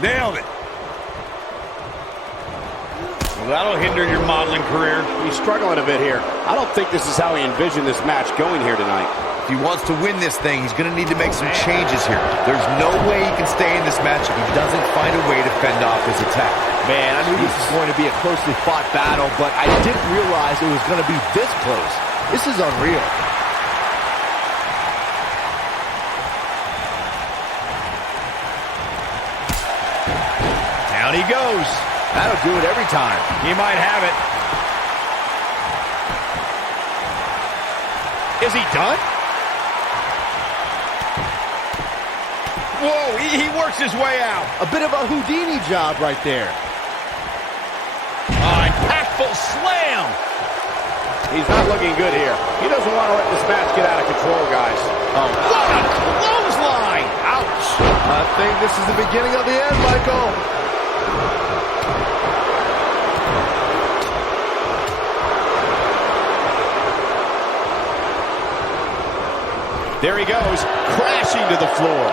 Nailed it. Well, that'll hinder your modeling career. He's struggling a bit here. I don't think this is how he envisioned this match going here tonight. If he wants to win this thing, he's going to need to make some changes here. There's no way he can stay in this match if he doesn't find a way to fend off his attack. Man, I knew this was going to be a closely fought battle, but I didn't realize it was going to be this close. This is unreal. Down he goes. That'll do it every time. He might have it. Is he done? Whoa, he works his way out. A bit of a Houdini job right there. Impactful slam. He's not looking good here. He doesn't want to let this match get out of control, guys. Oh, what a clothesline. Ouch. I think this is the beginning of the end, Michael. There he goes, crashing to the floor.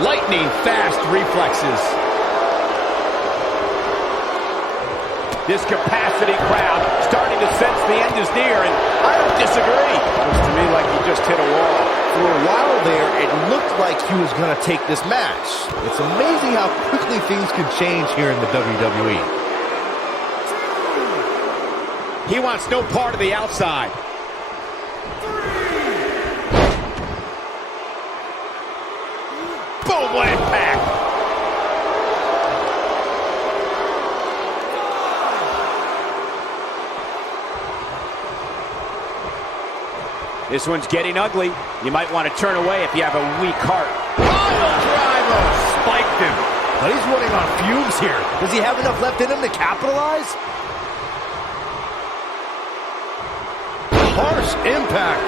Lightning fast reflexes. This capacity crowd starting to sense the end is near, and I don't disagree. Looks to me like he just hit a wall. For a while there, it looked like he was going to take this match. It's amazing how quickly things can change here in the WWE. He wants no part of the outside. Boom, what impact. This one's getting ugly. You might want to turn away if you have a weak heart. Pile driver! Spiked him. But he's running on fumes here. Does he have enough left in him to capitalize? Harsh impact.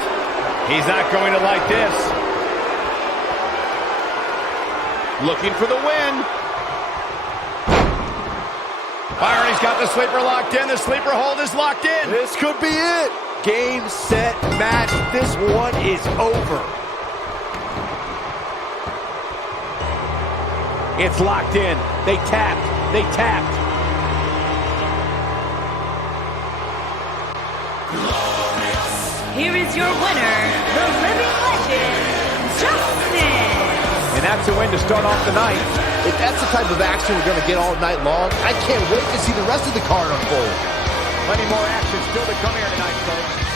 He's not going to like this. Looking for the win. Byron, he's got the sleeper locked in. The sleeper hold is locked in. This could be it. Game, set, match. This one is over. It's locked in. They tapped. They tapped. Here is your winner, the living legend, Justin. And that's a win to start off the night. If that's the type of action we're going to get all night long, I can't wait to see the rest of the card unfold. Plenty more action still to come here tonight, folks.